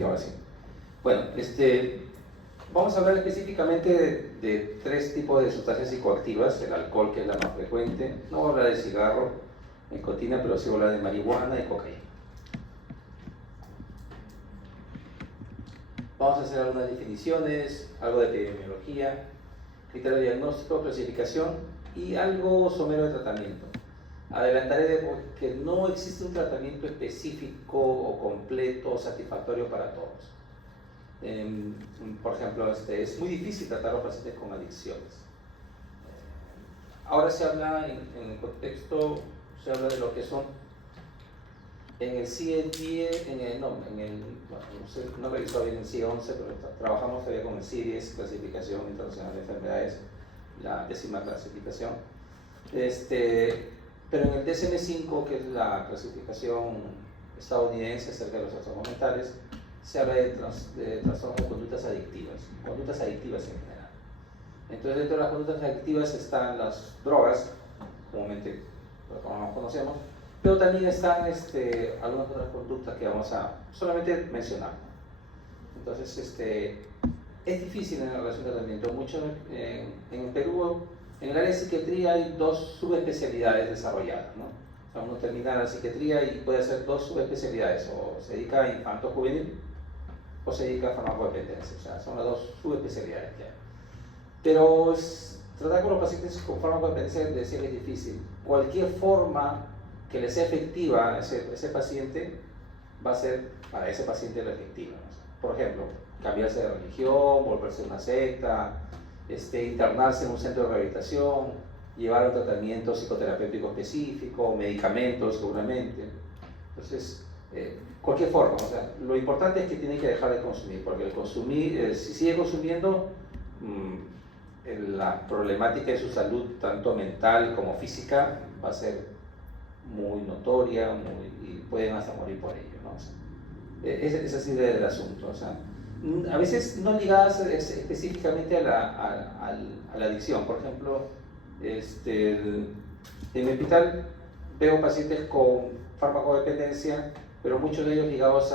Y ahora sí. Bueno, vamos a hablar específicamente de tres tipos de sustancias psicoactivas: el alcohol, que es la más frecuente. No voy a hablar de cigarro, nicotina, pero sí voy a hablar de marihuana y cocaína. Vamos a hacer algunas definiciones, algo de epidemiología, criterio de diagnóstico, clasificación y algo somero de tratamiento. Adelantaré que no existe un tratamiento específico o completo o satisfactorio para todos. Por ejemplo, es muy difícil tratar a los pacientes con adicciones. Ahora se habla en el contexto, se habla de lo que son en el CIE-10, no he revisado bien el CIE-11, pero trabajamos todavía con el CIE-10, Clasificación Internacional de Enfermedades, la 10ª clasificación. Pero en el DSM-5, que es la clasificación estadounidense acerca de los trastornos mentales, se habla de trastornos de conductas adictivas en general. Entonces, dentro de las conductas adictivas están las drogas, comúnmente como conocemos, pero también están algunas otras conductas que vamos a solamente mencionar. Entonces, es difícil en la relación de tratamiento. Mucho en Perú, en el área de psiquiatría hay dos subespecialidades desarrolladas, ¿no? O sea, uno termina la psiquiatría y puede hacer dos subespecialidades: o se dedica a infanto-juvenil o se dedica a farmacodependencia. O sea, son las dos subespecialidades que hay. Pero tratar con los pacientes con farmacodependencia es difícil. Cualquier forma que le sea efectiva a ese paciente va a ser para ese paciente la efectiva, ¿no? Por ejemplo, cambiarse de religión, volverse una secta, internarse en un centro de rehabilitación, llevar un tratamiento psicoterapéutico específico, medicamentos seguramente. Entonces, cualquier forma, o sea, lo importante es que tiene que dejar de consumir, porque el consumir, si sigue consumiendo, la problemática de su salud, tanto mental como física, va a ser muy notoria y pueden hasta morir por ello, ¿no? O sea, es así del asunto. O sea, a veces no ligadas específicamente a la adicción. Por ejemplo, en mi hospital veo pacientes con farmacodependencia, pero muchos de ellos ligados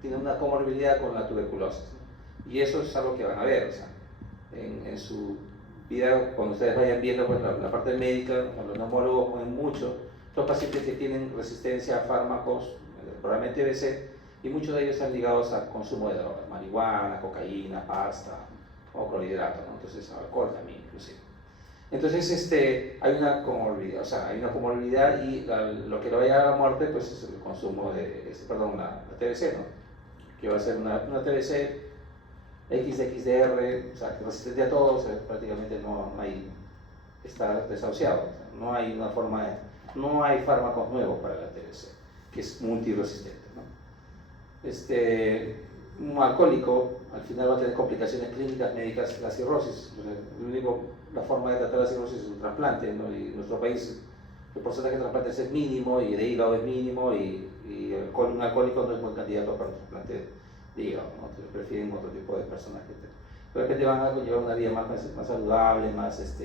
tienen una comorbilidad con la tuberculosis, ¿no? Y eso es algo que van a ver, o sea, en su vida, cuando ustedes vayan viendo pues, la parte médica, los neumólogos ponen mucho los pacientes que tienen resistencia a fármacos, probablemente TBC, y muchos de ellos están ligados al consumo de drogas: marihuana, cocaína, pasta o clorhidrato, ¿no? Entonces, alcohol también inclusive. Entonces, hay una comorbilidad, o sea, hay una comorbilidad, y lo que lo va a llevar a la muerte pues, es el consumo de, la TBC, ¿no? Que va a ser una TBC XXDR, o sea, que resistente a todo, o sea, prácticamente no hay, está desahuciado, o sea, no hay una forma no hay fármacos nuevos para la TBC, que es multiresistente, ¿no? Un alcohólico al final va a tener complicaciones clínicas médicas, la cirrosis. O sea, la forma de tratar la cirrosis es un trasplante, ¿no? Y en nuestro país el porcentaje de trasplantes es mínimo, y de hígado es mínimo, y un alcohólico no es buen candidato para un trasplante de hígado, ¿no? Entonces prefieren otro tipo de personas que de repente van a llevar una vida más saludable, más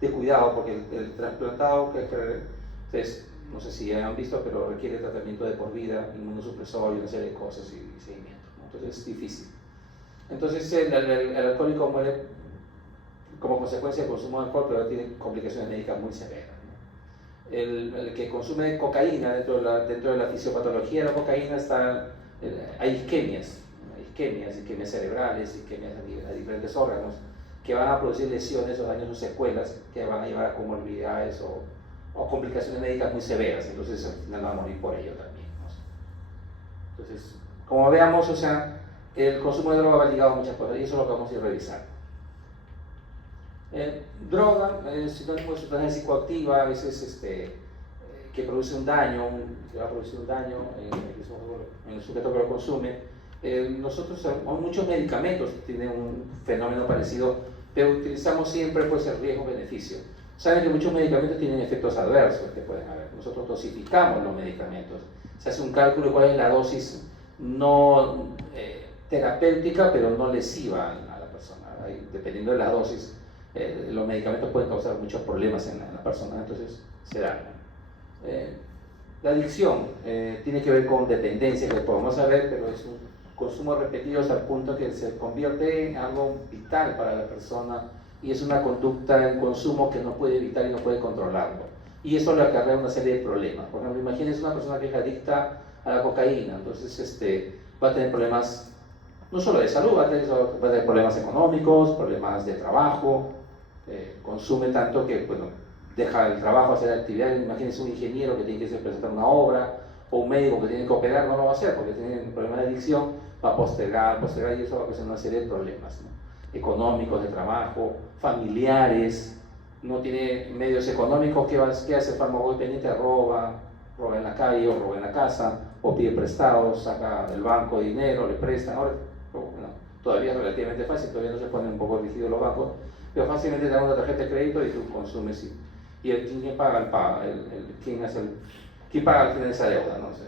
de cuidado, porque el trasplantado, ustedes no sé si han visto, pero requiere tratamiento de por vida, inmunosupresor y una serie de cosas y seguimiento, ¿no? Entonces es difícil. Entonces el alcohólico muere como consecuencia del consumo de alcohol, pero tiene complicaciones médicas muy severas, ¿no? El que consume cocaína, dentro de la fisiopatología de la cocaína hay isquemias cerebrales, isquemias a diferentes órganos, que van a producir lesiones o daños o secuelas que van a llevar a comorbilidades o complicaciones médicas muy severas. Entonces al final va a morir por ello también, ¿no? Entonces, como veamos, o sea, el consumo de droga va ligado a muchas cosas, y eso es lo que vamos a ir revisando. Droga es sinónimo de sustancia psicoactiva, a veces que produce un daño, que va a producir un daño en el sujeto que lo consume. Muchos medicamentos tienen un fenómeno parecido, pero utilizamos siempre pues, el riesgo-beneficio. Saben que muchos medicamentos tienen efectos adversos que pueden haber. Nosotros dosificamos los medicamentos. Se hace un cálculo de cuál es la dosis no terapéutica, pero no lesiva a la persona. Dependiendo de la dosis, los medicamentos pueden causar muchos problemas en la persona, entonces se dan. La adicción tiene que ver con dependencia, que podemos saber, pero es un consumo repetido hasta el punto que se convierte en algo vital para la persona y es una conducta en consumo que no puede evitar y no puede controlarlo. Y eso le acarrea una serie de problemas. Por ejemplo, imagínense una persona que es adicta a la cocaína, entonces va a tener problemas no solo de salud, va a tener problemas económicos, problemas de trabajo, consume tanto que bueno, deja el trabajo, hacer actividades. Imagínense un ingeniero que tiene que presentar una obra, o un médico que tiene que operar, no lo va a hacer porque tiene un problema de adicción, va a postergar, y eso va a causar una serie de problemas, ¿no? Económicos, de trabajo, familiares, no tiene medios económicos, ¿qué hace el farmacodependiente? Roba en la calle o roba en la casa, o pide prestados, saca del banco dinero, le prestan. Ahora, bueno, todavía es relativamente fácil, todavía no se ponen un poco rígidos los bancos, pero fácilmente te dan una tarjeta de crédito y tú consumes y ¿quién paga? ¿Quién paga al final esa deuda? ¿No? O sea,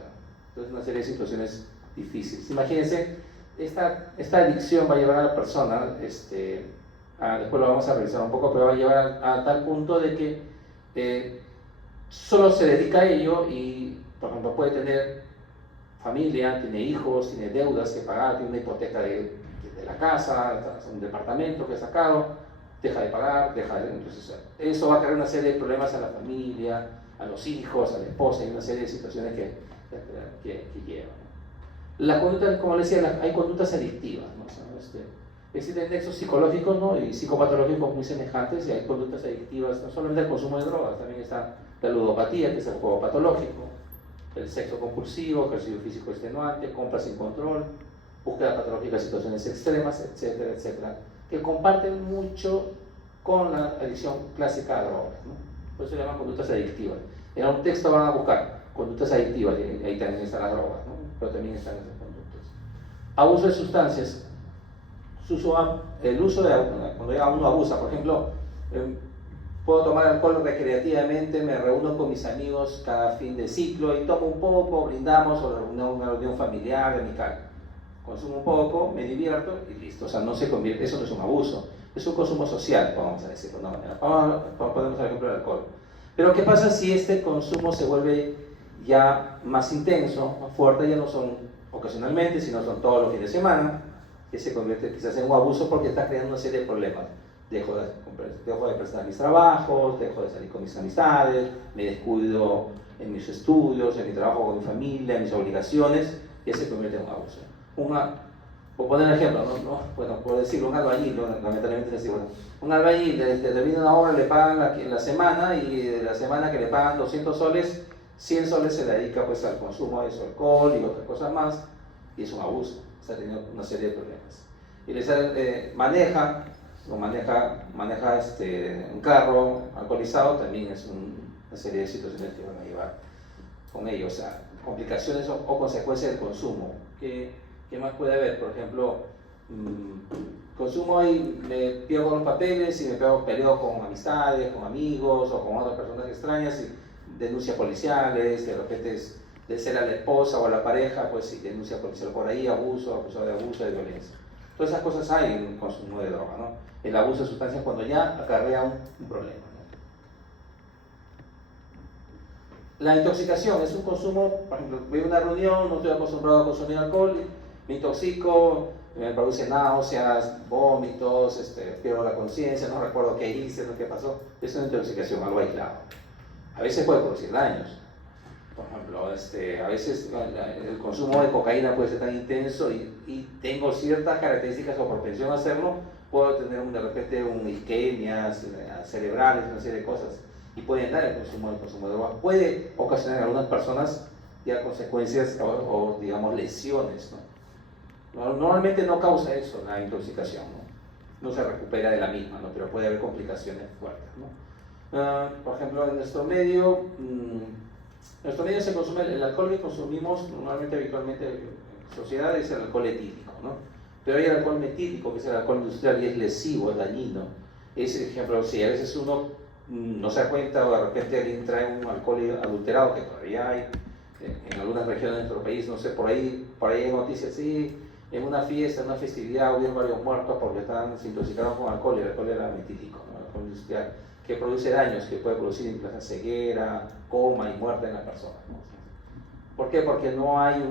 entonces una serie de situaciones difíciles. Imagínense, esta adicción va a llevar a la persona, después lo vamos a revisar un poco, pero va a llevar a tal punto de que solo se dedica a ello y, por ejemplo, puede tener familia, tiene hijos, tiene deudas que pagar, tiene una hipoteca de la casa, un departamento que ha sacado, deja de pagar, entonces eso va a crear una serie de problemas a la familia, a los hijos, a la esposa, y una serie de situaciones que llevan. La conducta, como les decía, hay conductas adictivas, ¿no? O sea, existen nexos psicológicos, ¿no? Y psicopatológicos muy semejantes, y hay conductas adictivas, no solamente el consumo de drogas, también está la ludopatía, que es el juego patológico, el sexo compulsivo, ejercicio físico extenuante, compras sin control, búsqueda patológica de situaciones extremas, etcétera, etcétera, que comparten mucho con la adicción clásica a drogas, ¿no? Por eso se llaman conductas adictivas. En un texto van a buscar conductas adictivas, y ahí también están las drogas, ¿no? Pero también están esas conductas. Abuso de sustancias. El uso de cuando ya uno abusa, por ejemplo, puedo tomar alcohol recreativamente, me reúno con mis amigos cada fin de ciclo y tomo un poco, brindamos, o una reunión familiar, amical. Consumo un poco, me divierto y listo. O sea, no se convierte, eso no es un abuso, es un consumo social, vamos a decirlo de una manera. Ponemos el ejemplo del alcohol. Pero ¿qué pasa si este consumo se vuelve ya más intenso, más fuerte? Ya no son ocasionalmente, sino son todos los fines de semana, que se convierte quizás en un abuso porque está creando una serie de problemas. Dejo de prestar mis trabajos, dejo de salir con mis amistades, me descuido en mis estudios, en mi trabajo con mi familia, en mis obligaciones, y se convierte en un abuso. Por poner un ejemplo, bueno, por decirlo, un albañil, lamentablemente es así, bueno, un albañil termina una obra, le pagan la semana, y de la semana que le pagan 200 soles, 100 soles se dedica pues al consumo de su alcohol y otras cosas más, y es un abuso, está teniendo una serie de problemas. Y maneja un carro alcoholizado, también es una serie de situaciones que van a llevar con ello, o sea, complicaciones o consecuencias del consumo. ¿Qué más puede haber? Por ejemplo, consumo y me pierdo los papeles y me peleo con amistades, con amigos o con otras personas extrañas, y denuncias policiales, de repente de ser a la esposa o a la pareja, pues sí, denuncia policial por ahí, abuso de violencia. Todas esas cosas hay en el consumo de droga, ¿no? El abuso de sustancias cuando ya acarrea un problema, ¿no? La intoxicación es un consumo, por ejemplo, voy a una reunión, no estoy acostumbrado a consumir alcohol, me intoxico, me produce náuseas, vómitos, pierdo la conciencia, no recuerdo qué hice, no qué pasó. Es una intoxicación, algo aislado. A veces puede producir daños. Por ejemplo, a veces el consumo de cocaína puede ser tan intenso y tengo ciertas características o propensión a hacerlo, puedo tener de repente isquemias cerebrales, una serie de cosas, y pueden dar el consumo de drogas. Puede ocasionar en algunas personas ya consecuencias o digamos lesiones, ¿no? Normalmente no causa eso, la intoxicación, ¿no? No se recupera de la misma, ¿no? Pero puede haber complicaciones fuertes, ¿no? Por ejemplo, en nuestro medio se consume el alcohol que consumimos normalmente, habitualmente en sociedad, es el alcohol etílico, ¿no? Pero hay el alcohol metílico, que es el alcohol industrial, y es lesivo, es dañino. Es, por ejemplo, si a veces uno no se da cuenta, o de repente alguien trae un alcohol adulterado, que todavía hay en algunas regiones de nuestro país, no sé, por ahí hay noticias, sí, en una fiesta, en una festividad, hubieron varios muertos porque se intoxicaron con alcohol, y el alcohol era metílico, ¿no? El alcohol industrial, que produce daños, que puede producir incluso ceguera, coma y muerte en la persona, ¿no? ¿Por qué? Porque no hay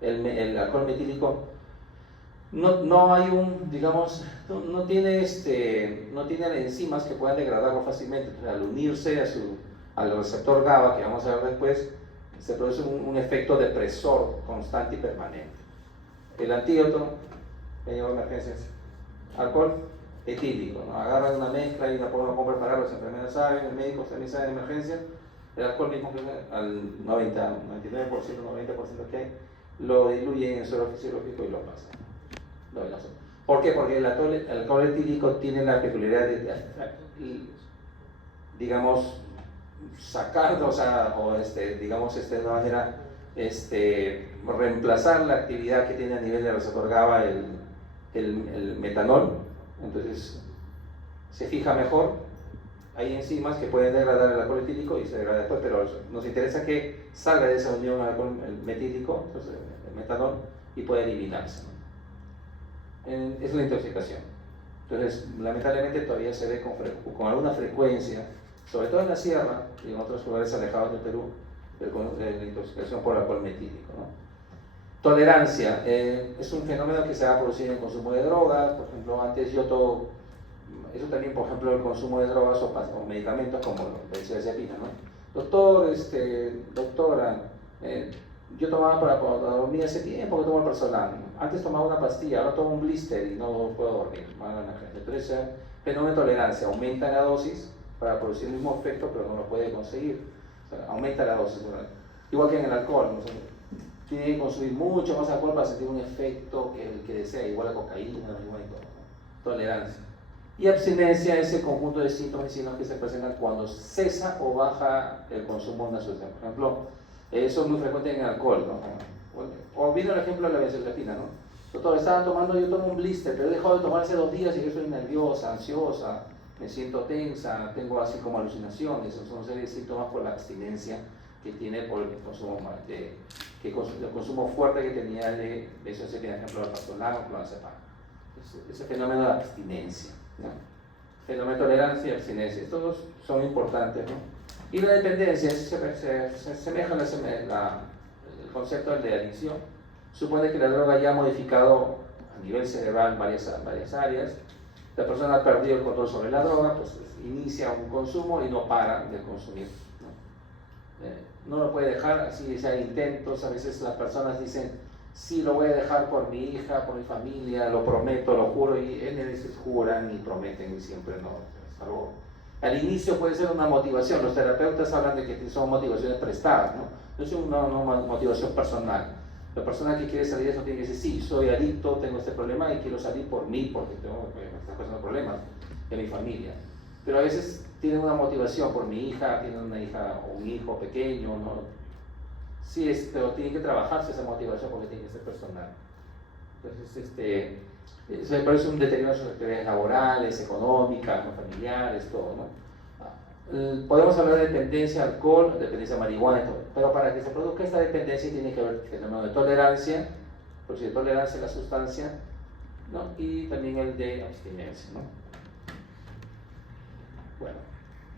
el alcohol metílico, no hay digamos, no tiene enzimas que puedan degradarlo fácilmente. Entonces, al unirse al receptor GABA, que vamos a ver después, se produce un efecto depresor constante y permanente. El antídoto, que lleva emergencias, alcohol etílico, ¿no? Agarran una mezcla y la ponen a preparar, las enfermeras saben, el médico también sabe de emergencia, el alcohol mismo que al 90, 99%, 90% que hay, lo diluyen en suelo fisiológico y lo pasan. ¿Por qué? Porque el alcohol etílico tiene la peculiaridad de digamos, sacar, digamos, de una manera, reemplazar la actividad que tiene a nivel de receptor GABA el metanol. Entonces se fija mejor. Hay enzimas que pueden degradar el alcohol etílico y se degrada después, pero nos interesa que salga de esa unión el metílico, entonces el metanol, y pueda eliminarse. Es la intoxicación. Entonces, lamentablemente todavía se ve con alguna frecuencia, sobre todo en la sierra y en otros lugares alejados del Perú, la intoxicación por alcohol metílico, ¿no? Tolerancia, es un fenómeno que se va a producir en el consumo de drogas. Por ejemplo, antes eso también, por ejemplo, el consumo de drogas o medicamentos como la benzodiazepina, ¿no? Doctora, yo tomaba para dormir hace tiempo que tomo el Persolán. Antes tomaba una pastilla, ahora tomo un blister y no puedo dormir. Entonces, fenómeno de tolerancia, aumenta la dosis para producir el mismo efecto, pero no lo puede conseguir. O sea, aumenta la dosis. Igual que en el alcohol, ¿no? Tiene que consumir mucho más alcohol para sentir un efecto que el que desea, igual a cocaína, igual y todo, ¿no? Tolerancia. Y abstinencia es el conjunto de síntomas y signos que se presentan cuando cesa o baja el consumo de una sustancia. Por ejemplo, eso es muy frecuente en el alcohol, ¿no? O vino el ejemplo de la benzodiazepina, ¿no? Doctor, yo tomo un blister, pero he dejado de tomar hace 2 días y yo estoy nerviosa, ansiosa, me siento tensa, tengo así como alucinaciones. Son una serie de síntomas por la abstinencia que tiene por el consumo fuerte que tenía de benzodiazepina, por ejemplo, el Persolán o clonazepam. Ese fenómeno de abstinencia, ¿no? Fenómeno de tolerancia y abstinencia, estos son importantes, ¿no? Y la dependencia se asemeja el concepto del de adicción. Supone que la droga ya ha modificado a nivel cerebral varias áreas. La persona ha perdido el control sobre la droga, pues inicia un consumo y no para de consumir, ¿no? No lo puede dejar, así hay intentos. A veces las personas dicen, sí, lo voy a dejar por mi hija, por mi familia, lo prometo, lo juro, y en veces juran y prometen y siempre no. Al inicio puede ser una motivación. Los terapeutas hablan de que son motivaciones prestadas, ¿no? No es una motivación personal. La persona que quiere salir de eso tiene que decir, sí, soy adicto, tengo este problema y quiero salir por mí porque me están causando problemas de mi familia. Pero a veces tienen una motivación por mi hija, tienen una hija o un hijo pequeño, ¿no? Sí, pero tiene que trabajarse esa motivación porque tiene que ser personal. Entonces, eso me parece un deterioro de sus actividades laborales, económicas, ¿no? Familiares, todo, ¿no? Podemos hablar de dependencia al alcohol, dependencia a marihuana, todo. Pero para que se produzca esta dependencia tiene que haber el fenómeno de tolerancia, por si de tolerancia a la sustancia, ¿no? Y también el de abstinencia, ¿no? Bueno,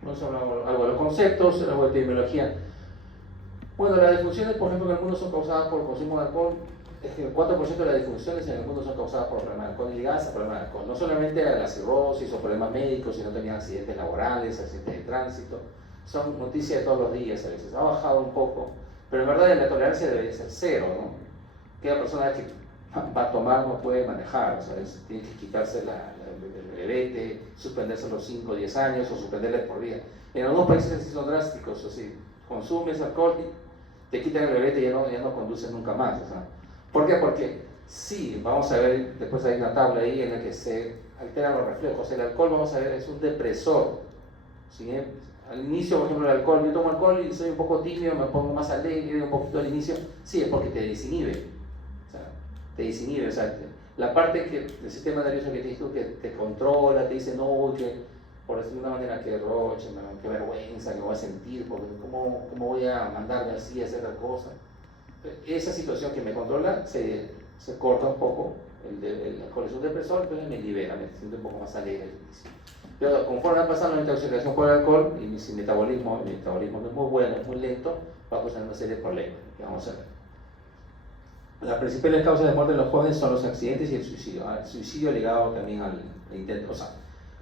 vamos a hablar algo de los conceptos, algo de epidemiología. Bueno, las disfunciones, por ejemplo, en el mundo son causadas por el consumo de alcohol. El 4% de las disfunciones en el mundo son causadas por problemas de alcohol y ligadas a problemas de alcohol. No solamente la cirrosis o problemas médicos, sino también accidentes laborales, accidentes de tránsito. Son noticias de todos los días a veces. Ha bajado un poco, pero en verdad la tolerancia debería ser 0, ¿no? Aquella persona que va a tomar no puede manejar, o sea, tiene que quitarse el brevete, suspenderse los 5 o 10 años o suspenderle por vida. En algunos países son drásticos, o sea, consumes alcohol, te quitan el brevete y ya no conduces nunca más, o sea. ¿Por qué? Porque sí, vamos a ver, después hay una tabla ahí en la que se alteran los reflejos. El alcohol, vamos a ver, es un depresor, ¿sí? Al inicio, por ejemplo, el alcohol, yo tomo alcohol y soy un poco tímido, me pongo más alegre un poquito al inicio, sí, es porque te desinhibe, o sea, o sea, la parte del sistema nervioso que tienes tú que te controla, te dice, no, que por decirlo de una manera, que derroche, qué vergüenza, que voy a sentir, porque ¿cómo voy a mandarme así a hacer tal cosa? Esa situación que me controla se corta un poco. El alcohol es un depresor, entonces me libera, me siento un poco más alegre. Pero conforme va pasando la intoxicación por el alcohol, y si el metabolismo no es muy bueno, es muy lento, va a causar una serie de problemas que vamos a ver. Las principales causas de muerte en los jóvenes son los accidentes y el suicidio. El suicidio ligado también al intento, o sea,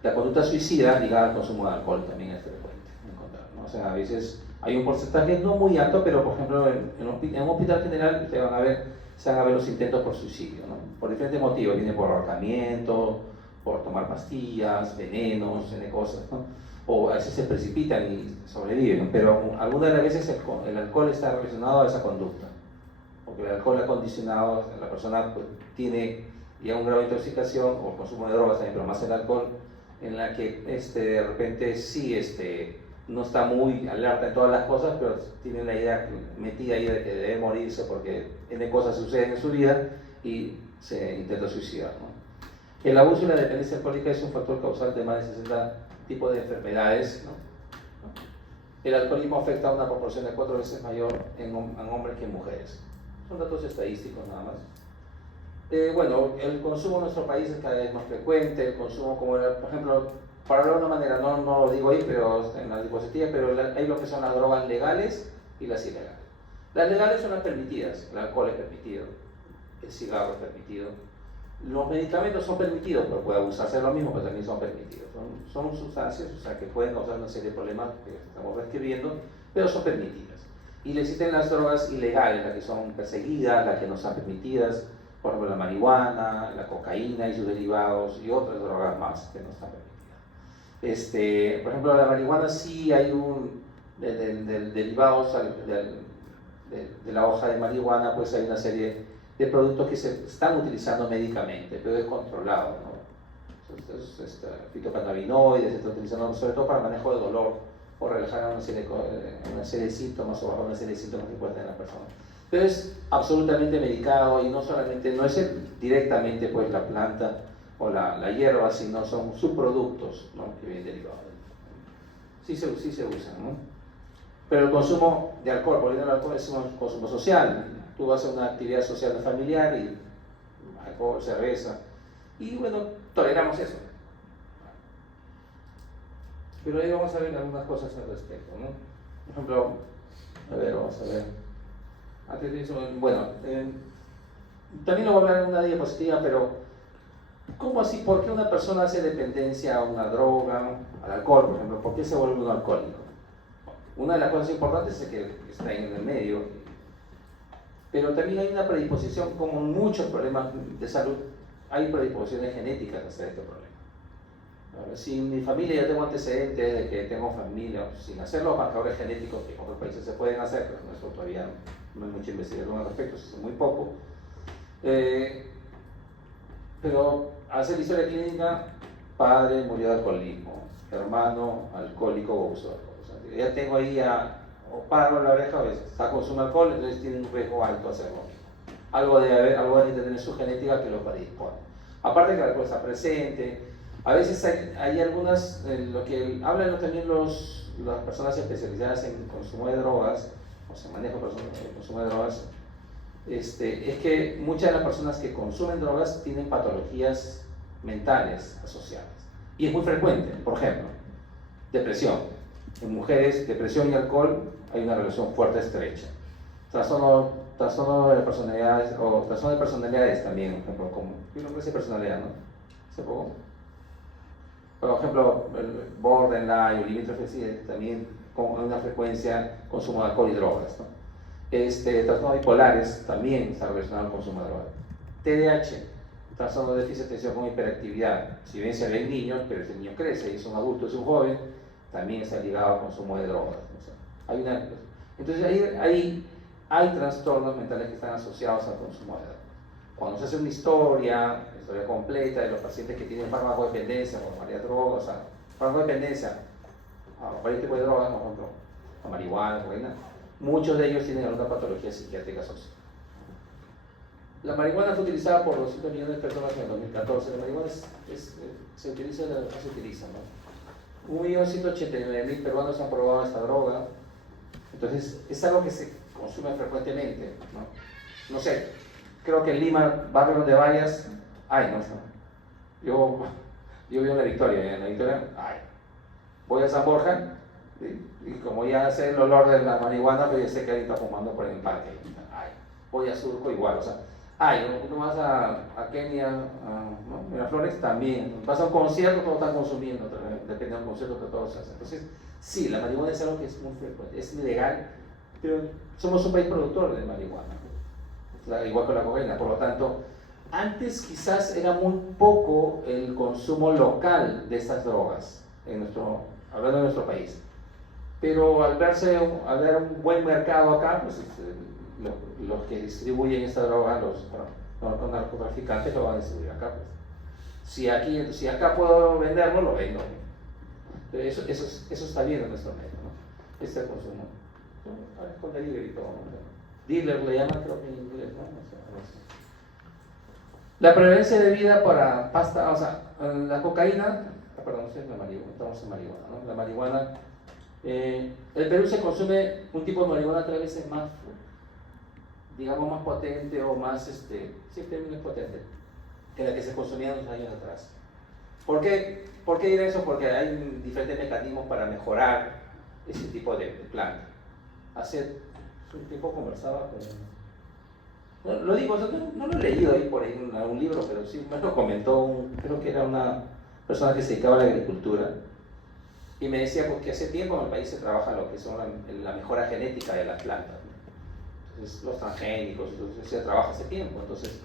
la conducta suicida ligada al consumo de alcohol también es frecuente encontrar, ¿no? O sea, a veces hay un porcentaje no muy alto, pero por ejemplo en un hospital general ustedes se van a ver los intentos por suicidio, ¿no? Por diferentes motivos, viene por ahorcamiento, por tomar pastillas, venenos, de cosas, ¿no? O a veces se precipitan y sobreviven, pero algunas de las veces el alcohol está relacionado a esa conducta, porque el alcohol ha condicionado, la persona pues, tiene ya un grado de intoxicación o consumo de drogas también, pero más el alcohol, en la que de repente sí no está muy alerta en todas las cosas, pero tiene la idea metida ahí de que debe morirse porque N cosas suceden en su vida y se intenta suicidar, ¿no? El abuso y la dependencia alcohólica es un factor causal de más de 60 tipos de enfermedades, ¿no? El alcoholismo afecta a una proporción de 4 veces mayor en hombres que en mujeres. Son datos estadísticos nada más. Bueno, el consumo en nuestro país es cada vez más frecuente, el consumo como por ejemplo, para hablar de una manera, no lo digo ahí, pero en la diapositiva, pero hay lo que son las drogas legales y las ilegales. Las legales son las permitidas, el alcohol es permitido, el cigarro es permitido, los medicamentos son permitidos, pero puede abusarse de lo mismo, pero también son permitidos. Son sustancias, o sea, que pueden causar una serie de problemas que estamos describiendo, pero son permitidas. Y existen las drogas ilegales, las que son perseguidas, las que no son permitidas, por ejemplo la marihuana, la cocaína y sus derivados y otras drogas más que no están permitidas. Por ejemplo, la marihuana sí hay derivados de la hoja de marihuana, pues hay una serie de productos que se están utilizando médicamente, pero es controlado, ¿no? Entonces, fitocannabinoides se están utilizando sobre todo para manejo de dolor o relajar una serie de síntomas o bajar una serie de síntomas que puede tener la persona. Pero es absolutamente medicado y no es directamente pues, la planta o la hierba, sino son subproductos, ¿no? Que vienen derivados. Sí se usan, ¿no? Pero el consumo de alcohol, por ejemplo, el alcohol es un consumo social. Tú vas a una actividad social familiar y alcohol, cerveza, y bueno, toleramos eso. Pero ahí vamos a ver algunas cosas al respecto, ¿no? Por ejemplo, vamos a ver. Antes de eso, bueno, también lo voy a hablar en una diapositiva, pero ¿cómo así? ¿Por qué una persona hace dependencia a una droga, al alcohol, por ejemplo? ¿Por qué se vuelve un alcohólico? Una de las cosas importantes es que está en el medio, pero también hay una predisposición, como en muchos problemas de salud, hay predisposiciones genéticas a hacer este problema. Si en mi familia ya tengo antecedentes de que tengo familia, sin hacer los marcadores genéticos que en otros países se pueden hacer, pero en eso todavía no hay mucha investigación al respecto, es muy poco. Pero al hacer la historia clínica, padre murió de alcoholismo, hermano alcohólico o abuso de alcohol. O sea, ya tengo ahí o paro la oreja, o está consumiendo alcohol, entonces tiene un riesgo alto a hacerlo. Algo debe tener en su genética que lo predispone. Aparte que el alcohol está presente. A veces hay algunas, lo que hablan también las personas especializadas en consumo de drogas, o sea, manejo de consumo de drogas, es que muchas de las personas que consumen drogas tienen patologías mentales asociadas. Y es muy frecuente, por ejemplo, depresión. En mujeres, depresión y alcohol hay una relación fuerte, estrecha. Trastorno de personalidades, o trastorno de personalidades también, por ejemplo, como, yo no creo que sea personalidad, ¿no? Hace poco. Por ejemplo, el borderline o limítrofe también con una frecuencia consumo de alcohol y drogas, ¿no? Trastornos bipolares también está relacionado al consumo de drogas. TDAH, trastorno de déficit de atención con hiperactividad. Si bien se ve en niños, pero ese niño crece y es un adulto, es un joven, también está ligado al consumo de drogas. O sea, entonces hay trastornos mentales que están asociados al consumo de drogas. Cuando se hace una historia completa de los pacientes que tienen farmacodependencia, como varias drogas, o sea, farmacodependencia a varios tipos de drogas, por ejemplo, a marihuana, cocaína, muchos de ellos tienen alguna patología psiquiátrica asociada. La marihuana fue utilizada por 200 millones de personas en el 2014. La marihuana se utiliza, ¿no? 1.189.000 peruanos han probado esta droga. Entonces, es algo que se consume frecuentemente, ¿no? No sé, creo que en Lima, barrio donde vayas, hay, ¿no? Yo vivo en La Victoria, y en La Victoria, ay, voy a San Borja, ¿sí? Y como ya sé el olor de la marihuana, pues ya sé que alguien está fumando por el parque. Ay, voy a Surco igual, o sea, ay, no vas a Kenia, ¿no? Miraflores también, vas a un concierto, todos están consumiendo, depende del concierto que todos hacen. Entonces, sí, la marihuana es algo que es muy frecuente, es ilegal, pero somos un país productor de marihuana, igual que la cocaína, por lo tanto, antes quizás era muy poco el consumo local de estas drogas, hablando de nuestro país. Pero al ver un buen mercado acá, pues los que distribuyen esta droga, los narcotraficantes lo van a distribuir acá. Pues. Si acá puedo venderlo, lo vendo. Eso está bien en nuestro medio, ¿no? Este consumo. Con delivery y todo, ¿no? Dealer le llaman, creo que en inglés, ¿no? La prevalencia de vida para pasta, o sea, la cocaína, perdón, no sé, la marihuana, estamos en marihuana, ¿no? La marihuana, el Perú se consume un tipo de marihuana 3 veces más, digamos, más potente o más, sí, términos potente, que la que se consumía unos años atrás. ¿Por qué diré eso? Porque hay diferentes mecanismos para mejorar ese tipo de planta. Hace un tiempo conversaba con... Lo digo, no lo he leído ahí por ahí en algún libro, pero sí me lo comentó, creo que era una persona que se dedicaba a la agricultura, y me decía porque hace tiempo en el país se trabaja lo que son la mejora genética de las plantas, ¿no? Entonces, los transgénicos, entonces se trabaja hace tiempo, entonces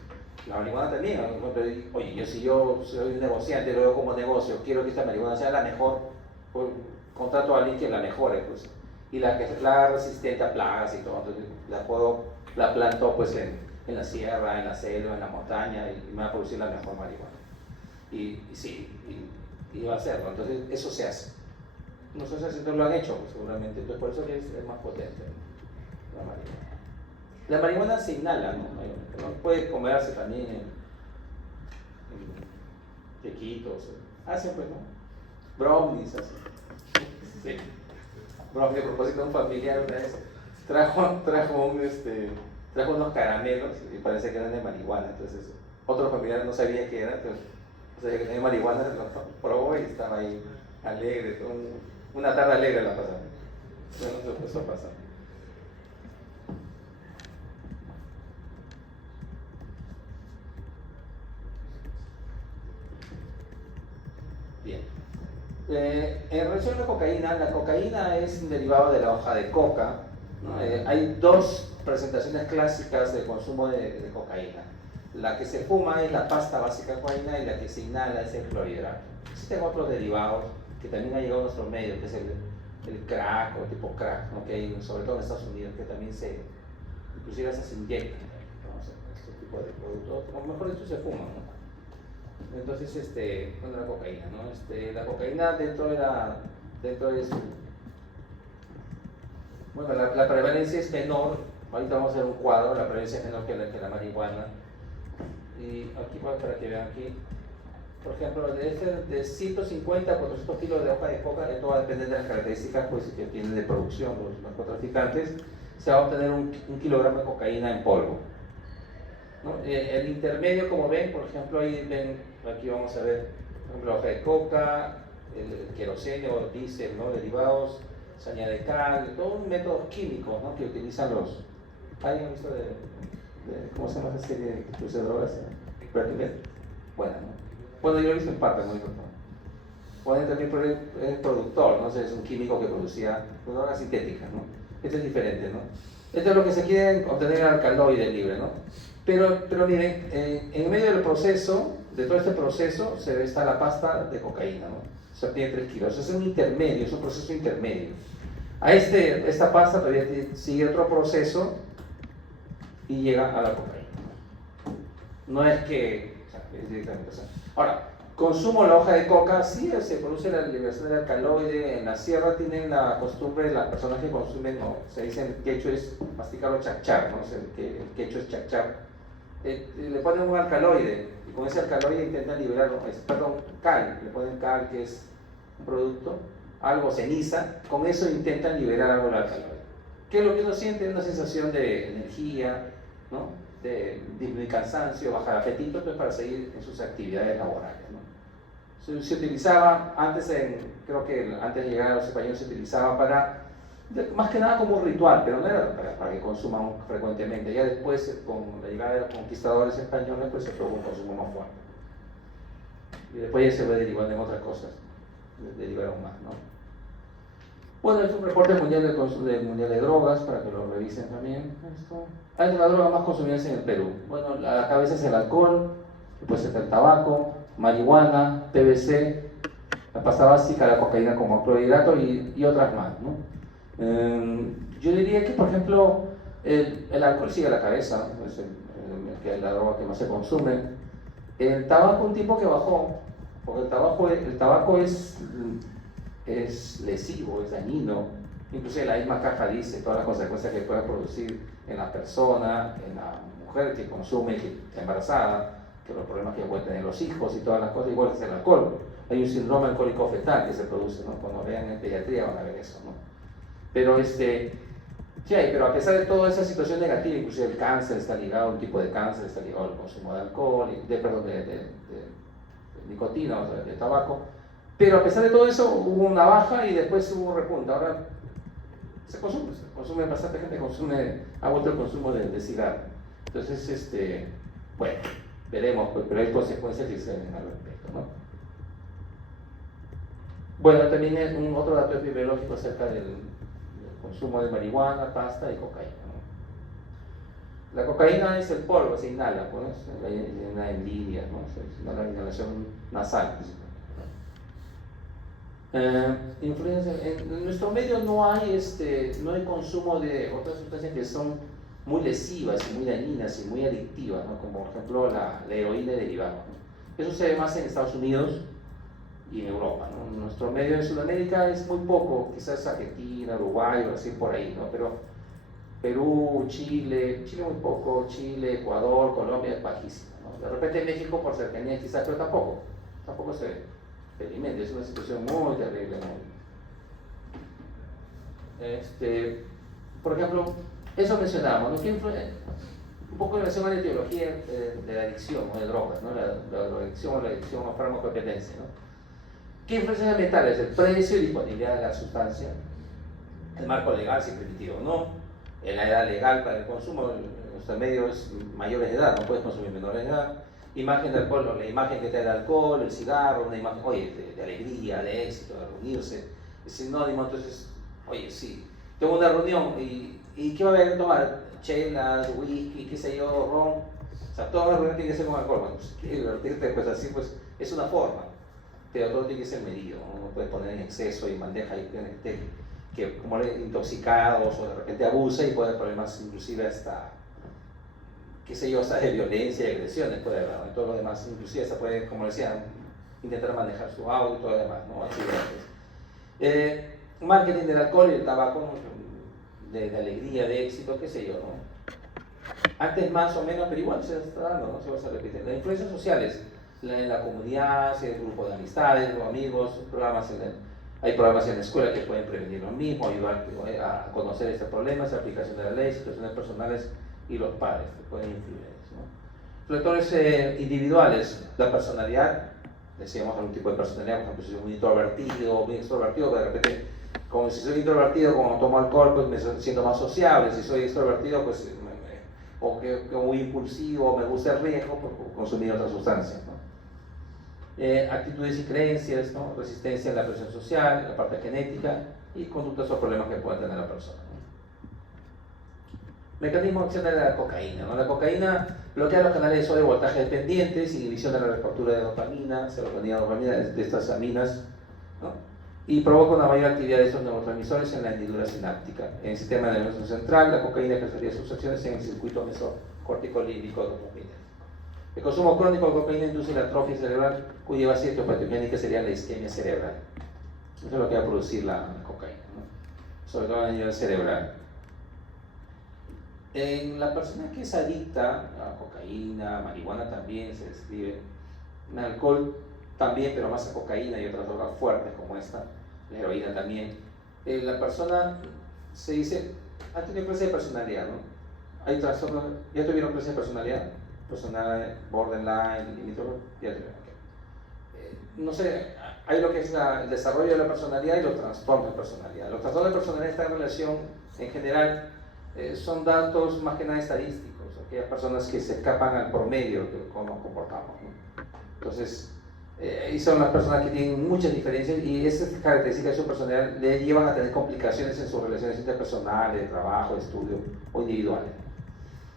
la marihuana también, ¿no? Oye, si yo soy un negociante, lo veo como negocio, quiero que esta marihuana sea la mejor, pues, contrato a alguien que la mejore, pues, y la que es resistente a plagas y todo, entonces la planto pues en la sierra, en la selva, en la montaña, y me va a producir la mejor marihuana. Y sí, y va a hacerlo, entonces eso se hace. No sé si lo han hecho, pues, seguramente, entonces por eso que es más potente la marihuana. La marihuana se inhala, ¿no? Puede comerse también en quequitos, hacen pues, ¿no? Brownies, así. Sí. Brownies, a propósito, un familiar una vez trajo unos caramelos y parece que eran de marihuana, entonces otro familiar no sabía qué era, entonces no sabía que tenía marihuana, lo probó y estaba ahí alegre, una tarde alegre la pasada. Bueno, eso pasa. Bien. En relación a la cocaína es un derivado de la hoja de coca, ¿no? Hay dos presentaciones clásicas de consumo de cocaína. La que se fuma es la pasta básica de cocaína y la que se inhala es el clorhidrato. Existen otros derivados que también han llegado a nuestros medios, que es el crack o tipo crack, ¿no? Que hay sobre todo en Estados Unidos, que también inclusive se inyectan, ¿no? Este tipo de productos, o mejor dicho, se fuman, ¿no? Entonces, bueno, la cocaína, ¿no? La cocaína dentro de su... Bueno, la prevalencia es menor, ahorita vamos a ver un cuadro, la prevalencia es menor que la marihuana. Y aquí, para que vean aquí, por ejemplo, de 150 a 400 kilos de hoja de coca, esto va a depender de las características pues, que tienen de producción los narcotraficantes, se va a obtener un kilogramo de cocaína en polvo, ¿no? El intermedio, como ven, por ejemplo, ahí ven, aquí vamos a ver, por ejemplo, la hoja de coca, el queroseno o diésel, ¿no? Derivados, se añade cal, todo un método químico, ¿no? Que utilizan los... ¿Alguien ha visto cómo se llama esa serie de drogas? Breaking Bad. Bueno, yo lo he visto en parte, ¿no? Pueden también es productor, ¿no? Es un químico que producía drogas sintéticas, ¿no? Esto es diferente, ¿no? Esto es lo que se quiere obtener el alcaloide libre, ¿no? Pero miren, en medio del proceso, de todo este proceso, está la pasta de cocaína, ¿no? Se obtiene 3 kilos. Es un intermedio, es un proceso intermedio. A esta pasta todavía sigue otro proceso y llega a la cocaína. No es que, o sea, es directamente, o sea. Ahora, consumo la hoja de coca, sí, se produce la liberación del alcaloide. En la sierra tienen la costumbre, las personas que consumen, no, se dice en quechua es masticar o chachar, ¿no? O sea, el quechua es chachar. Le ponen un alcaloide y con ese alcaloide intentan liberar, cal, le ponen cal, que es un producto, algo ceniza, con eso intentan liberar algo del alcaloide. ¿Qué es lo que uno siente? Una sensación de energía, ¿no? De disminuir cansancio, bajar apetito, pues para seguir en sus actividades laborales, ¿no? Se utilizaba antes, creo que antes de llegar a los españoles se utilizaba para, más que nada como un ritual, pero no era para que consuman frecuentemente. Ya después, con la llegada de los conquistadores españoles, pues se produjo un consumo más fuerte. Y después ya se va derivando en otras cosas, derivaron más, ¿no? Bueno, es un reporte mundial mundial de drogas, para que lo revisen también. Hay la droga más consumida en el Perú. Bueno, la cabeza es el alcohol, después está el tabaco, marihuana, PVC, la pasta básica, la cocaína como clorhidrato y otras más, ¿no? Yo diría que, por ejemplo, el alcohol sigue a la cabeza, ¿no? Que es la droga que más se consume. El tabaco, un tipo que bajó, porque el tabaco es lesivo, es dañino. Inclusive la misma caja dice todas las consecuencias que puede producir en la persona, en la mujer que consume, que está embarazada, que los problemas que pueden tener los hijos y todas las cosas, igual que el alcohol. Hay un síndrome alcohólico fetal que se produce, ¿no? Cuando vean en pediatría van a ver eso, ¿no? Pero sí hay, pero a pesar de toda esa situación negativa, inclusive el cáncer está ligado, un tipo de cáncer está ligado al consumo de alcohol, de nicotina, o sea, de tabaco. Pero a pesar de todo eso hubo una baja y después hubo un repunte. Ahora se consume bastante gente, ha vuelto el consumo de cigarro. Entonces, bueno, veremos, pues, pero hay consecuencias que se ven al respecto, ¿no? Bueno, también es otro dato epidemiológico acerca del consumo de marihuana, pasta y cocaína, ¿no? La cocaína es el polvo, se inhala, pues, una envidia, ¿no? La inhalación nasal. Influencia, en nuestro medio no hay consumo de otras sustancias que son muy lesivas y muy dañinas y muy adictivas, ¿no? Como por ejemplo la heroína y derivados, ¿no? Eso se ve más en Estados Unidos y en Europa, ¿no? En nuestro medio en Sudamérica es muy poco, quizás Argentina, Uruguay o así por ahí, ¿no? Pero Perú, Chile muy poco, Chile, Ecuador, Colombia es bajísimo, ¿no? De repente México por cercanía quizás, pero tampoco se experimenta, es una situación muy terrible, ¿no? Por ejemplo, eso mencionábamos, ¿no? Un poco en relación a la etiología de la adicción, ¿no? De drogas, ¿no? La adicción o farmacodependencia, ¿no? ¿Qué influencias ambientales? El precio y disponibilidad de la sustancia, el marco legal, si permitido o no, la edad legal para el consumo, en nuestro medio es mayores de edad, no puedes consumir menores de edad, imagen del alcohol, la imagen que te da el alcohol, el cigarro, una imagen, oye, de alegría, de éxito, de reunirse, es sinónimo. Entonces, oye, sí, tengo una reunión y ¿qué va a haber que tomar? Chelas, whisky, qué sé yo, ron, o sea, toda la reunión tiene que ser con alcohol. Bueno, pues, ¿qué divertirte? Pues así, pues, es una forma, pero todo tiene que ser medido, ¿no? No puedes poner en exceso y en bandeja y que como intoxicados o de repente abusa y puede haber problemas inclusive hasta, qué sé yo, hasta de violencia y agresiones puede haber, ¿no? Y todo lo demás, inclusive hasta puede, como decía, intentar manejar su auto y todo lo demás, ¿no? Accidentes. Marketing del alcohol y el tabaco, ¿no? de alegría, de éxito, qué sé yo, ¿no? Antes más o menos, pero igual se está dando, ¿no? Se va a repetir. Las influencias sociales, en la comunidad, el grupo de amistades, los amigos, hay programas en la escuela que pueden prevenir lo mismo, ayudar a conocer este problema, esa aplicación de la ley, situaciones personales y los padres que pueden influir en eso, ¿no? Factores individuales, la personalidad, decíamos algún tipo de personalidad, por ejemplo, si soy muy introvertido o muy extrovertido, de repente, como si soy introvertido, como tomo alcohol, pues me siento más sociable, si soy extrovertido, pues, o que muy impulsivo, me gusta el riesgo, pues consumir otras sustancias, ¿no? Actitudes y creencias, ¿no? Resistencia a la presión social, la parte genética y conductas o problemas que pueda tener la persona, ¿no? Mecanismo de acción de la cocaína, ¿no? La cocaína bloquea los canales de sodio y voltaje dependientes, inhibición de la recaptura de dopamina, serotonina, dopamina, de estas aminas, ¿no? Y provoca una mayor actividad de estos neurotransmisores en la hendidura sináptica. En el sistema nervioso central, la cocaína ejercería sus acciones en el circuito mesocorticolímbico dopamina. El consumo crónico de cocaína induce la atrofia cerebral, cuya base etiopatogénica sería la isquemia cerebral. Eso es lo que va a producir la cocaína, ¿no? Sobre todo a nivel cerebral. En la persona que es adicta a cocaína, marihuana también se describe, en alcohol también, pero más a cocaína y otras drogas fuertes como esta, la heroína también, la persona se dice, ha tenido clase de personalidad, ¿no? Hay trastornos, ¿ya tuvieron clase de personalidad? Personalidad borderline, limítrofe, ya tuvieron. no sé, hay lo que es el desarrollo de la personalidad y los trastornos de personalidad. Los trastornos de personalidad están en relación, en general, son datos más que nada estadísticos, aquellas personas que se escapan al promedio de cómo nos comportamos, ¿no? Entonces, y son las personas que tienen muchas diferencias y esas características de su personalidad le llevan a tener complicaciones en sus relaciones interpersonales, de trabajo, de estudio o individuales.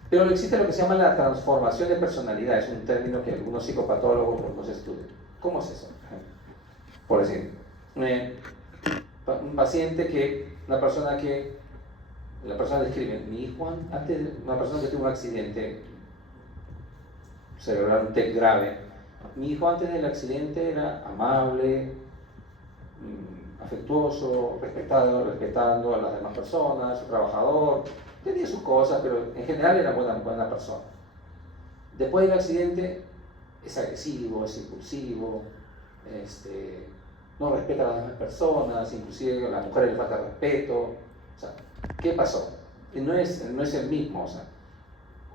Pero existe lo que se llama la transformación de personalidad, es un término que algunos psicopatólogos nos estudian. ¿Cómo es eso? Por decir, un paciente la persona describe, mi hijo, una persona que tuvo un accidente cerebral, un TEC grave, mi hijo antes del accidente era amable, afectuoso, respetando a las demás personas, trabajador, tenía sus cosas, pero en general era buena persona. Después del accidente es agresivo, es impulsivo, no respeta a las demás personas, inclusive a las mujeres le falta respeto. O sea, ¿qué pasó? No es el mismo, o sea,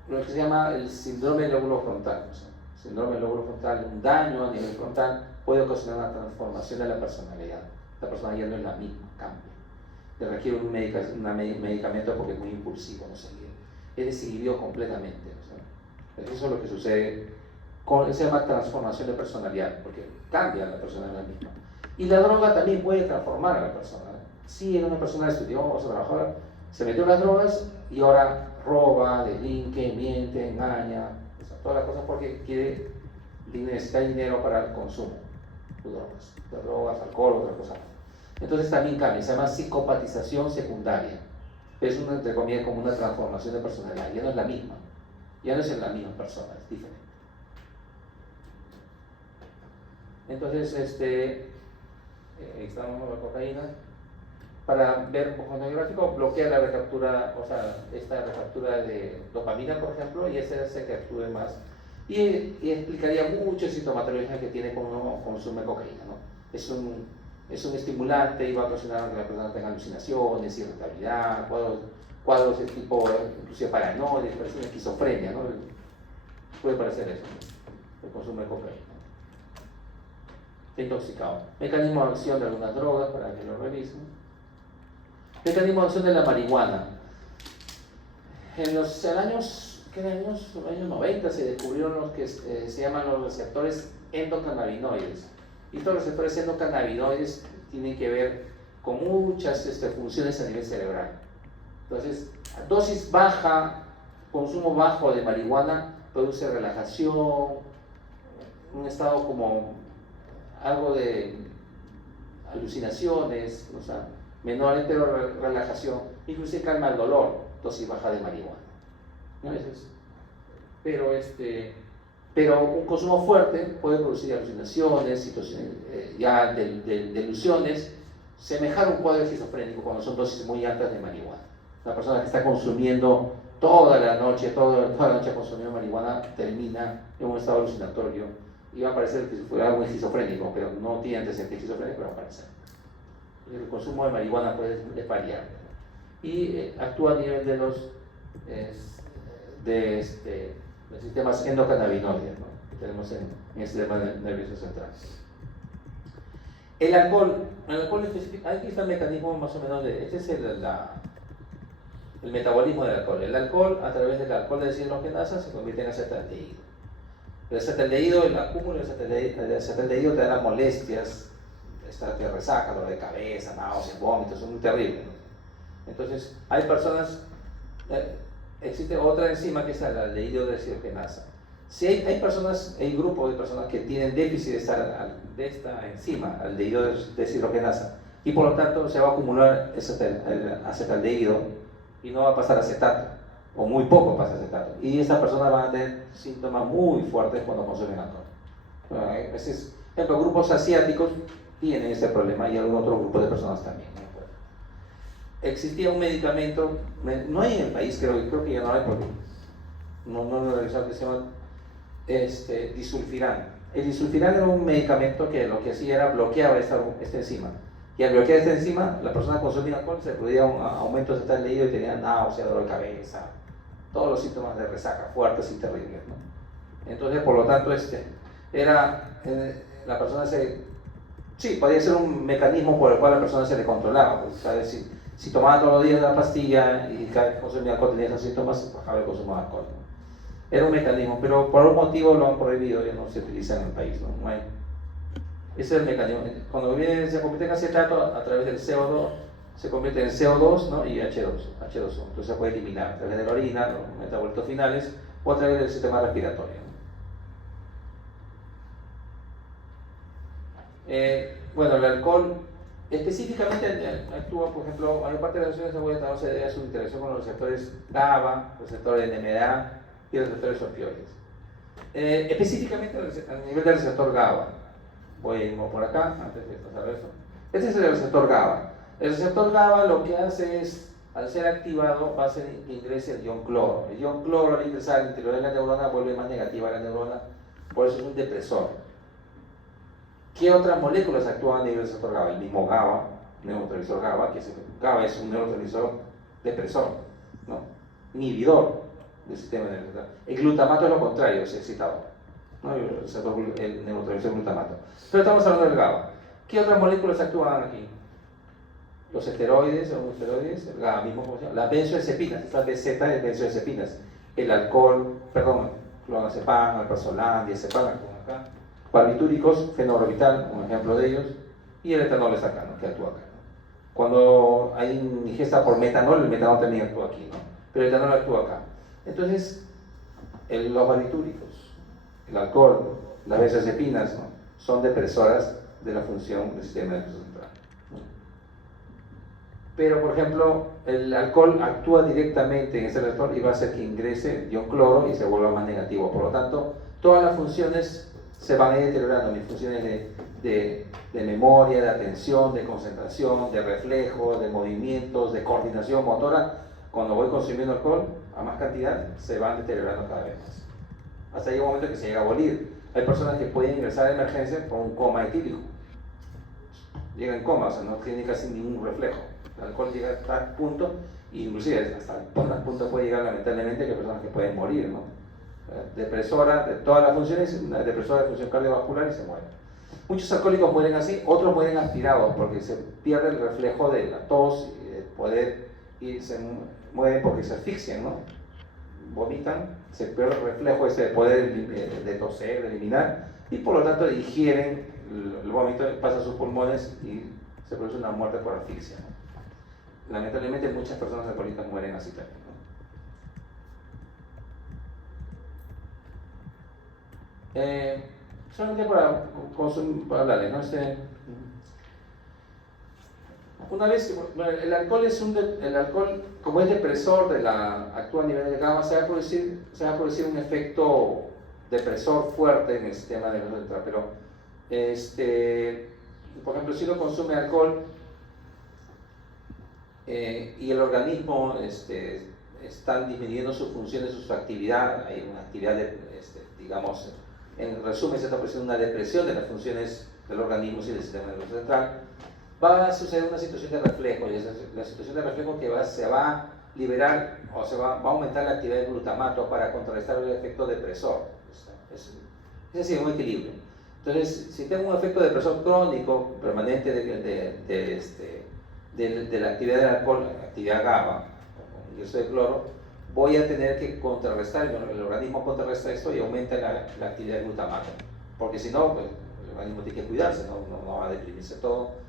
lo que se llama el síndrome del lóbulo frontal. O sea, el síndrome del lóbulo frontal, un daño a nivel frontal puede ocasionar una transformación de la personalidad. La persona ya no es la misma, cambia. Le requiere un medicamento porque es muy impulsivo, no se guía. Es desinhibido completamente. O sea, eso es lo que sucede. Se llama transformación de personalidad, porque cambia la personalidad misma. Y la droga también puede transformar a la persona. Si era una persona estudiosa, trabajadora, se metió en las drogas y ahora roba, delinque, miente, engaña, o sea, todas las cosas porque necesita dinero para el consumo de drogas, alcohol, otras cosas. Entonces también cambia, se llama psicopatización secundaria. Es entre comillas como una transformación de personalidad, ya no es la misma, ya no es la misma persona, es diferente. Entonces, estamos con la cocaína. Para ver un poco el gráfico, bloquea la recaptura, o sea, esta recaptura de dopamina, por ejemplo, y ese hace que actúe más. Y explicaría mucho sintomatología que tiene cuando uno consume cocaína, ¿no? Es un estimulante y va a ocasionar que la persona tenga alucinaciones, irritabilidad, cuadros de tipo, inclusive paranoia, parece una esquizofrenia, ¿no? Puede parecer eso, ¿no? El consumo de cocaína. Está intoxicado. Mecanismo de acción de algunas drogas, para que lo revisen. Mecanismo de acción de la marihuana. En los años 90 se descubrieron los que se llaman los receptores endocannabinoides. Y estos receptores endocannabinoides tienen que ver con muchas funciones a nivel cerebral. Entonces, a dosis baja, consumo bajo de marihuana produce relajación, un estado como algo de alucinaciones, o sea, menor pero relajación, inclusive calma el dolor, dosis baja de marihuana. ¿No? Pero un consumo fuerte puede producir alucinaciones, situaciones ya de ilusiones, semejar un cuadro esquizofrénico cuando son dosis muy altas de marihuana. Una persona que está consumiendo toda la noche consumiendo marihuana termina en un estado alucinatorio y va a parecer que fuera algo esquizofrénico, pero no tiene antecedentes esquizofrénicos, pero va a parecer. El consumo de marihuana puede variar y actúa a nivel de los sistemas endocannabinoides, ¿no? Que tenemos en el sistema nervioso central. El alcohol específico, aquí está el mecanismo más o menos este es el metabolismo del alcohol. El alcohol, a través del alcohol de deshidrogenasa, se convierte en acetaldehído. El acetaldehído, el acúmulo de acetaldehído te da las molestias, te resaca, dolor de cabeza, náuseas, vómitos, son muy terribles, ¿no? Entonces, hay personas, existe otra enzima que es la aldehído deshidrogenasa. Si hay grupos de personas que tienen déficit de esta enzima, aldehído deshidrogenasa, y por lo tanto se va a acumular el acetaldehído y no va a pasar acetato, o muy poco pasa acetato, y esas personas van a tener síntomas muy fuertes cuando consumen alcohol. Por ejemplo, grupos asiáticos tienen ese problema y algún otro grupo de personas también. Existía un medicamento, no hay en el país, creo que ya no hay porque no lo he revisado, que se llama disulfiram. El disulfiram era un medicamento que lo que hacía era bloquear esta enzima. Y al bloquear esta enzima, la persona consumía alcohol, se producía un aumento de acetaldehído y tenía náusea, dolor de cabeza, todos los síntomas de resaca fuertes y terribles, ¿no? Entonces, por lo tanto, la persona sí, podría ser un mecanismo por el cual la persona se le controlaba, pues, ¿sabes? Si tomaba todos los días la pastilla y cada vez que consumía alcohol tenía esos síntomas, bajaba el consumo de alcohol, ¿no? Era un mecanismo, pero por algún motivo lo han prohibido, ya no se utiliza en el país, ¿no? No hay. Ese es el mecanismo. Cuando se convierte en acetato, a través del CO2, se convierte en CO2, ¿no? Y H2O. Entonces se puede eliminar a través de la orina, los metabolitos finales, o a través del sistema respiratorio, ¿no? Bueno, el alcohol específicamente actúa, por ejemplo, la mayor parte de las lesiones de huella también se debe a su interacción con los receptores GABA, receptores de NMDA y receptores opioides. Específicamente a nivel del receptor GABA, voy a ir por acá antes de pasar eso. Este es el receptor GABA. El receptor GABA lo que hace es, al ser activado, va a hacer que ingrese el ion cloro. El ion cloro al ingresar al interior de la neurona vuelve más negativa a la neurona, por eso es un depresor. ¿Qué otras moléculas actúan a nivel del receptor GABA? El mismo GABA, neurotransmisor GABA, GABA es un neurotransmisor depresor, ¿no? Inhibidor del sistema nervioso. El glutamato es lo contrario, es excitador, ¿no? El neurotransmisor glutamato. Pero estamos hablando del GABA. ¿Qué otras moléculas actúan aquí? Los esteroides, el GABA mismo, las benzoazepinas, esta BZ es benzoazepinas. El alcohol, perdón, clonazepam, alprazolam, diazepam, acá. Barbitúricos, fenorbital, un ejemplo de ellos, y el etanol es acá, ¿no? Que actúa acá, ¿no? Cuando hay ingesta por metanol, el metanol también actúa aquí, ¿no? Pero el etanol actúa acá. Entonces, los barbitúricos, el alcohol, las benzoazepinas, ¿no? Son depresoras de la función del sistema nervioso central, ¿no? Pero, por ejemplo, el alcohol actúa directamente en ese receptor y va a hacer que ingrese ion cloro y se vuelva más negativo. Por lo tanto, todas las funciones se van a ir deteriorando, mis funciones de memoria, de atención, de concentración, de reflejo, de movimientos, de coordinación motora. Cuando voy consumiendo alcohol a más cantidad, se van deteriorando cada vez más. Hasta llega un momento que se llega a abolir. Hay personas que pueden ingresar a emergencia por un coma etílico. Llegan en coma, o sea, no tienen casi ningún reflejo. El alcohol llega a tal punto, e inclusive hasta el punto puede llegar lamentablemente que hay personas que pueden morir, ¿no? Depresora de todas las funciones, una depresora de función cardiovascular y se muere. Muchos alcohólicos mueren así, otros mueren aspirados porque se pierde el reflejo de la tos y de poder, y se mueren porque se asfixian, ¿no? Vomitan, se pierde el reflejo ese de poder de toser, de eliminar, y por lo tanto ingieren el vómito, pasa a sus pulmones y se produce una muerte por asfixia, ¿no? Lamentablemente muchas personas alcohólicas mueren así también, ¿no? Solamente para hablarles, ¿no? Una vez, bueno, el alcohol, como es depresor actúa a nivel de GABA, se va a producir un efecto depresor fuerte en el sistema nervioso central. Pero, por ejemplo, si uno consume alcohol y el organismo están disminuyendo sus funciones, su actividad, hay una actividad, digamos, en resumen, se está produciendo una depresión de las funciones del organismo y del sistema nervioso central. Va a suceder una situación de reflejo, y es la situación de reflejo que se va a liberar o va a aumentar la actividad del glutamato para contrarrestar el efecto depresor. Es decir, un equilibrio. Entonces, si tengo un efecto depresor crónico, permanente de la actividad del alcohol, la actividad GABA, con ingreso de cloro, voy a tener que contrarrestar, el organismo contrarresta esto y aumenta la actividad del glutamato, porque si no, pues, el organismo tiene que cuidarse, no va a deprimirse todo.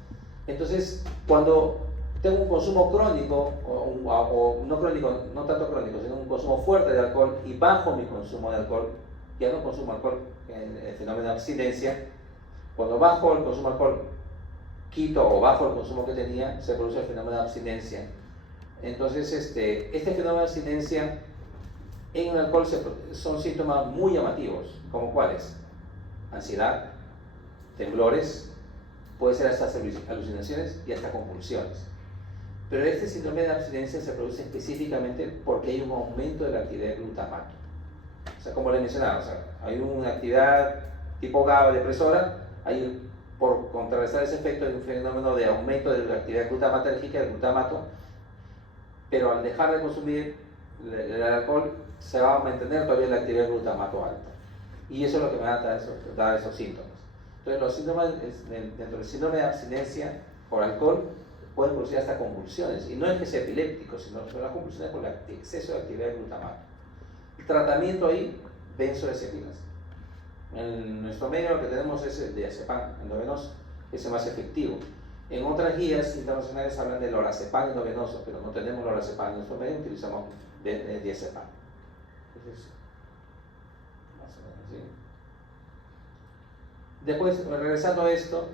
Entonces, cuando tengo un consumo crónico, o no crónico, no tanto crónico, sino un consumo fuerte de alcohol y bajo mi consumo de alcohol, ya no consumo alcohol en el fenómeno de abstinencia, cuando bajo el consumo de alcohol, quito o bajo el consumo que tenía, se produce el fenómeno de abstinencia. Entonces, este fenómeno de abstinencia en el alcohol son síntomas muy llamativos, como cuáles: ansiedad, temblores, puede ser hasta alucinaciones y hasta convulsiones. Pero este síndrome de abstinencia se produce específicamente porque hay un aumento de la actividad de glutamato. O sea, como les mencionaba, o sea, hay una actividad tipo GABA depresora, por contrarrestar ese efecto hay un fenómeno de aumento de la actividad glutamatérgica, del glutamato, pero al dejar de consumir el alcohol se va a mantener todavía la actividad de glutamato alta. Y eso es lo que me va a dar esos síntomas. Entonces, los síndromes, dentro del síndrome de abstinencia por alcohol pueden producir hasta convulsiones. Y no es que sea epiléptico, sino que son las convulsiones por el exceso de actividad de glutamato. El tratamiento ahí, benzodiazepinas. En nuestro medio lo que tenemos es el diazepam endovenoso, que es el más efectivo. En otras guías internacionales hablan del lorazepam endovenoso, pero no tenemos lorazepam en nuestro medio, utilizamos diazepam. Entonces, más o menos, ¿sí? Después, regresando a esto,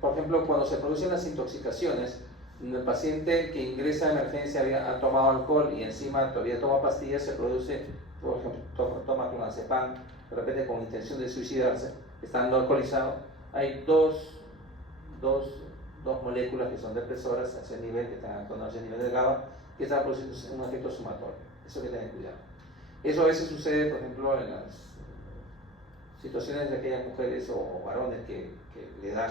por ejemplo, cuando se producen las intoxicaciones, el paciente que ingresa a emergencia ha tomado alcohol y encima todavía toma pastillas, se produce, por ejemplo, toma clonazepam, de repente con intención de suicidarse, estando alcoholizado. Hay dos moléculas que son depresoras a ese nivel, que están actuando a ese nivel de GABA, que están produciendo un efecto sumatorio. Eso hay que tener cuidado. Eso a veces sucede, por ejemplo, en las situaciones de aquellas mujeres o varones que le dan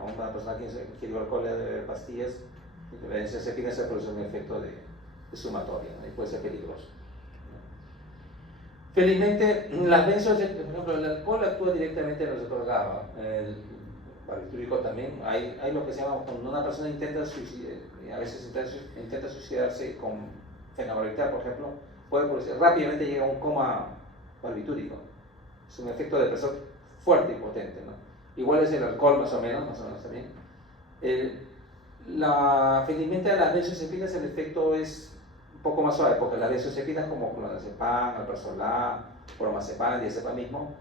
a una persona que ingiere alcohol, le debe beber pastillas, y la benzodiazepina se produce un efecto de sumatoria, ¿no? Y puede ser peligroso. Felizmente, las benzodiazepinas, por ejemplo, el alcohol actúa directamente en el receptor GABA, el barbitúrico también. Hay lo que se llama, cuando una persona intenta suicidarse con fenobarbital, por ejemplo, puede producir, rápidamente llega a un coma barbitúrico. Es un efecto depresor fuerte y potente, ¿no? Igual es el alcohol más o menos también. Felizmente a las benzodiazepinas el efecto es un poco más suave, porque las benzodiazepinas como clonazepam, alprazolam, bromazepam, diazepam mismo,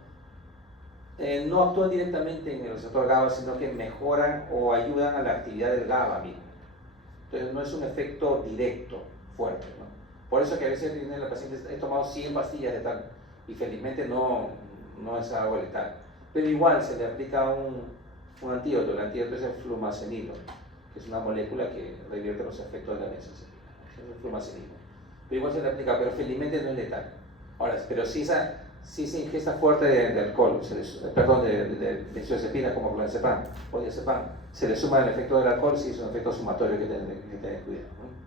no actúan directamente en el receptor GABA, sino que mejoran o ayudan a la actividad del GABA mismo. Entonces no es un efecto directo, fuerte, ¿no? Por eso que a veces viene la paciente, he tomado 100 pastillas de tal, y felizmente no es algo letal. Pero igual se le aplica un antídoto. El antídoto es el flumazenilo, que es una molécula que revierte los efectos de la benzodiazepina. Es el flumazenilo. Pero igual se le aplica, pero felizmente no es letal. Ahora, pero si se ingesta fuerte de alcohol, de benzodiazepina como clonazepam o diazepam, se le suma el efecto del alcohol, sí es un efecto sumatorio que tener cuidado, ¿no?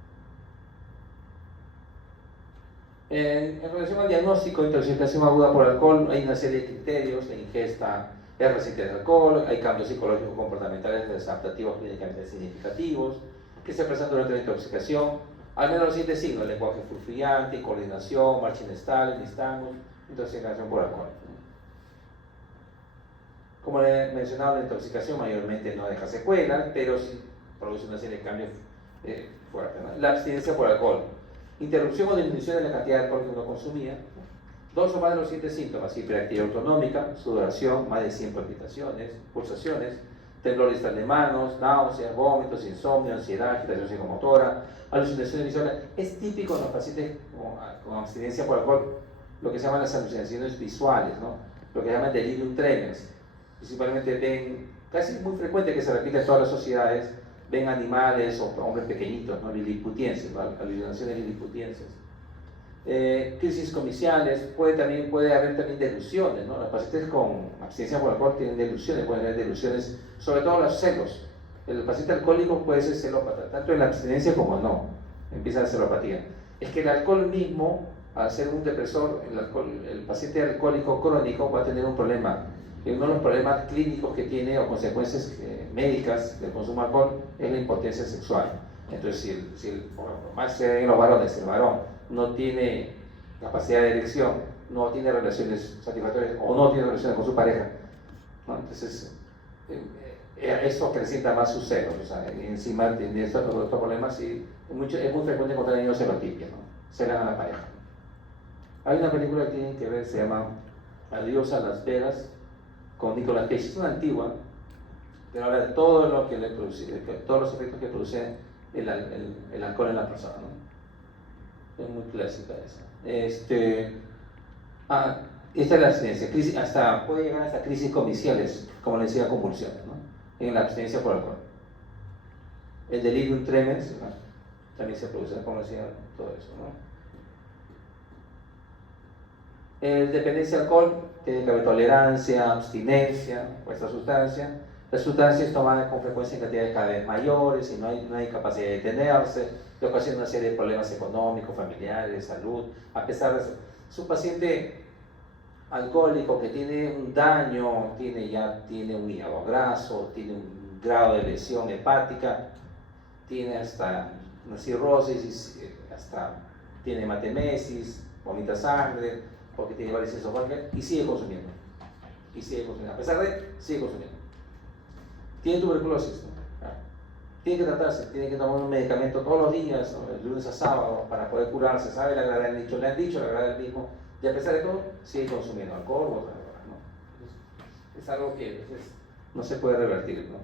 En relación al diagnóstico de intoxicación aguda por alcohol, hay una serie de criterios: la ingesta es reciente de alcohol, hay cambios psicológicos comportamentales desadaptativos clínicamente significativos que se presentan durante la intoxicación, al menos los siguientes signos: lenguaje furfillante, incoordinación, marcha inestable, nistagmus, intoxicación por alcohol. Como le he mencionado, la intoxicación mayormente no deja secuelas, pero sí produce una serie de cambios fuertes, ¿no? La abstinencia por alcohol: interrupción o disminución de la cantidad de alcohol que uno consumía. 2 o más de los siguientes síntomas: hiperactividad autonómica, sudoración, más de 100 palpitaciones, pulsaciones, temblor distal de manos, náuseas, vómitos, insomnio, ansiedad, agitación psicomotora, alucinaciones visuales. Es típico en los pacientes con abstinencia por alcohol lo que se llaman las alucinaciones visuales, ¿no? Lo que llaman delirium tremens. Principalmente ven, casi es muy frecuente que se repite en todas las sociedades, ven animales o hombres pequeñitos, ¿no? Liliputienses, ¿no? Alucinaciones liliputienses. Crisis comiciales, puede haber también delusiones, ¿no? Los pacientes con abstinencia por alcohol tienen delusiones, pueden haber delusiones, sobre todo los celos. El paciente alcohólico puede ser celópata, tanto en la abstinencia como no, empieza la celopatía. Es que el alcohol mismo, al ser un depresor, el paciente alcohólico crónico va a tener un problema. Y uno de los problemas clínicos que tiene o consecuencias médicas del consumo de alcohol es la impotencia sexual. Entonces, más en los varones, el varón no tiene capacidad de erección, no tiene relaciones satisfactorias o no tiene relaciones con su pareja, ¿no? Entonces, eso acrecienta más sus celos, o sea, encima de estos problemas, y es muy frecuente encontrar niños celotipia, ¿no? Celan a la pareja. Hay una película que tienen que ver, se llama Adiós a Las Vegas, con Nicolas Cage. Es una antigua, pero habla de todo lo que le produce, todos los efectos que produce el alcohol en la persona, ¿no? Es muy clásica esa. Esta es la abstinencia, puede llegar hasta crisis comiciales, como le decía, convulsiones, ¿no? En la abstinencia por alcohol. El delirium tremens, ¿no? También se produce, como decía, todo eso, ¿no? Dependencia al alcohol, tiene que haber tolerancia, abstinencia por esta sustancia. La sustancia es tomada con frecuencia en cantidades cada vez mayores y no hay capacidad de detenerse, le ocasiona una serie de problemas económicos, familiares, de salud. A pesar de eso, su paciente alcohólico que tiene un daño, tiene un hígado graso, tiene un grado de lesión hepática, tiene hasta una cirrosis, hasta tiene hematemesis, vomita sangre, porque tiene varices esofágicas y sigue consumiendo. A pesar de, sigue consumiendo. Tiene tuberculosis, ¿no? Tiene que tratarse, tiene que tomar un medicamento todos los días, ¿no? De lunes a sábado, para poder curarse. ¿Sabe? Le han dicho, le agrada el mismo, y a pesar de todo, sigue consumiendo alcohol o otra droga, ¿no? Es algo que no se puede revertir, ¿no?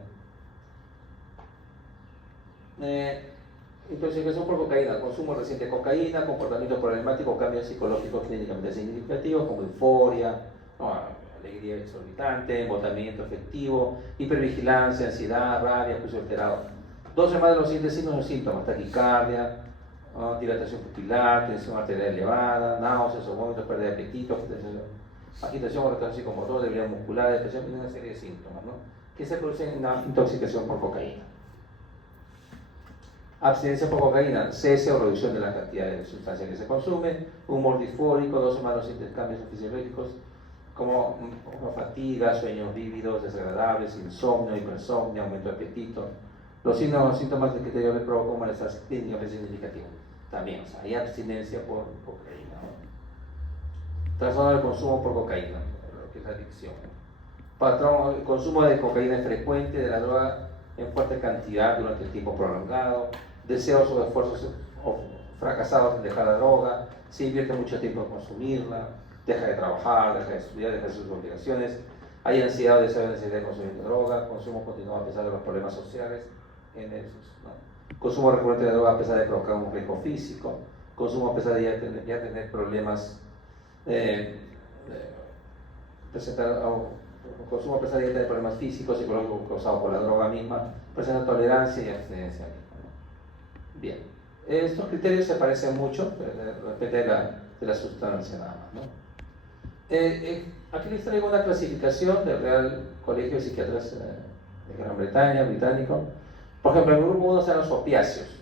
Intoxicación por cocaína, consumo reciente de cocaína, comportamiento problemático, cambios psicológicos clínicamente significativos como euforia, ¿no? Alegría exorbitante, embotamiento afectivo, hipervigilancia, ansiedad, rabia, juicio alterado. 12 más de los siguientes signos o síntomas: taquicardia, dilatación pupilar, tensión arterial elevada, náuseas o vómitos, pérdida de apetito, agitación o retraso psicomotor, debilidad muscular, depresión y una serie de síntomas, ¿no? Que se producen en una intoxicación por cocaína. Abstinencia por cocaína, cese o reducción de la cantidad de sustancia que se consume, humor disfórico, 12 más los siguientes cambios fisiológicos como fatiga, sueños vívidos, desagradables, insomnio, hipersomnio, aumento de apetito. Los síntomas de que te le provoca malestar clínicamente significativo. También, o sea, hay abstinencia por cocaína, ¿no? Trastorno del consumo por cocaína, lo que es la adicción. Patrón, el consumo de cocaína es frecuente, de la droga en fuerte cantidad durante el tiempo prolongado, deseos o esfuerzos fracasados en dejar la droga, se invierte mucho tiempo en consumirla, deja de trabajar, deja de estudiar, deja de sus obligaciones, hay ansiedad o deseo de necesidad de consumir droga, consumo continuado a pesar de los problemas sociales en esos, ¿no? Consumo recurrente de droga a pesar de provocar un riesgo físico, consumo a pesar de ya tener problemas, consumo a pesar de tener problemas físicos, psicológicos causados por la droga misma, presenta tolerancia y abstinencia misma, ¿no? Bien, estos criterios se parecen mucho, pero depende de la sustancia nada más, ¿no? Aquí les traigo una clasificación del Real Colegio de Psiquiatras de Gran Bretaña, británico. Por ejemplo, en el grupo 1 están los opiáceos,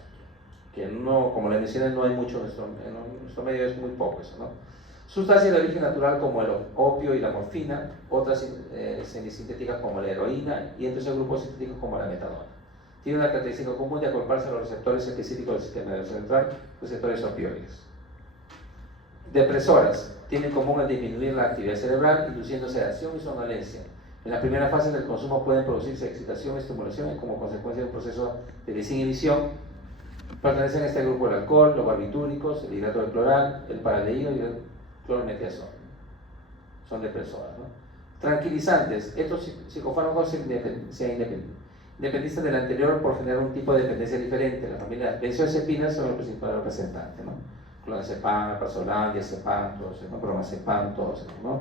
que no, como les mencioné, no hay mucho en nuestro medio, es muy poco eso, ¿no? Sustancias de origen natural como el opio y la morfina, otras semisintéticas como la heroína, y entonces grupos sintéticos como la metadona. Tiene una característica común de acoplarse a los receptores específicos del sistema nervioso central, receptores opioides. Depresoras tienen en común el disminuir la actividad cerebral, induciendo sedación y somnolencia. En la primera fase del consumo pueden producirse excitación y estimulación y como consecuencia de un proceso de desinhibición. Pertenecen a este grupo el alcohol, los barbitúricos, el hidrato de cloral, el paraldehído y el clormetazol. Son depresoras, ¿no? Tranquilizantes. Estos psicofármacos se independizan del anterior por generar un tipo de dependencia diferente. La familia benzodiazepinas son los principales representantes, ¿no? Clonazepam, alprazolam, diazepam, todos, ¿no? Bromazepam, todos, ¿no?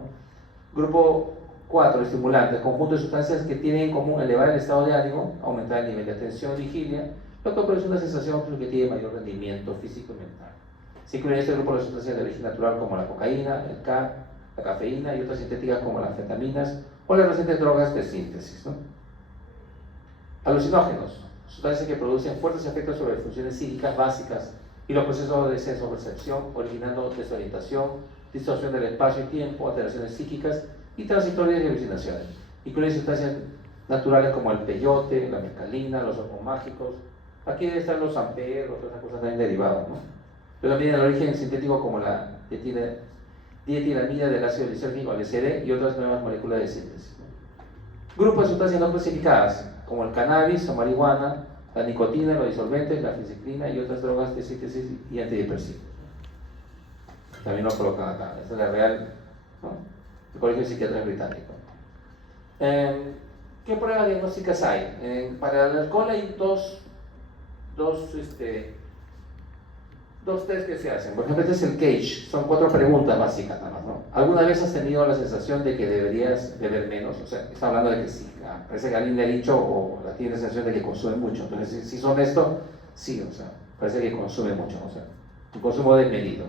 Grupo 4, estimulantes, conjunto de sustancias que tienen en común elevar el estado de ánimo, aumentar el nivel de atención, vigilia, lo que produce una sensación subjetiva de mayor rendimiento físico y mental. Se incluye en este grupo las sustancias de origen natural como la cocaína, el K, la cafeína y otras sintéticas como las anfetaminas o las recientes drogas de síntesis, ¿no? Alucinógenos, sustancias que producen fuertes efectos sobre funciones psíquicas básicas y los procesos de sensopercepción, originando desorientación, distorsión del espacio y tiempo, alteraciones psíquicas y transitorias y alucinaciones. Incluyen sustancias naturales como el peyote, la mescalina, los hongos mágicos. Aquí deben estar los amperos, todas esas cosas también derivadas, ¿no? Pero también el origen sintético como la dietilamida del ácido lisérgico, LSD, y otras nuevas moléculas de síntesis, ¿no? Grupos de sustancias no clasificadas como el cannabis o marihuana, la nicotina, los disolventes, la feniciclina y otras drogas de síntesis y antidepresivos. También lo colocan acá. Esta es la Real, ¿no? El Colegio de Psiquiatras Británico. ¿Qué pruebas diagnósticas hay? Para el alcohol hay dos test que se hacen. Por ejemplo, este es el CAGE. Son 4 preguntas básicas nada más, ¿no? ¿Alguna vez has tenido la sensación de que deberías beber menos? O sea, está hablando de que sí. Parece que alguien le ha dicho o tiene la sensación de que consume mucho. Entonces, si son esto, sí, o sea, parece que consume mucho, o sea, un consumo desmedido.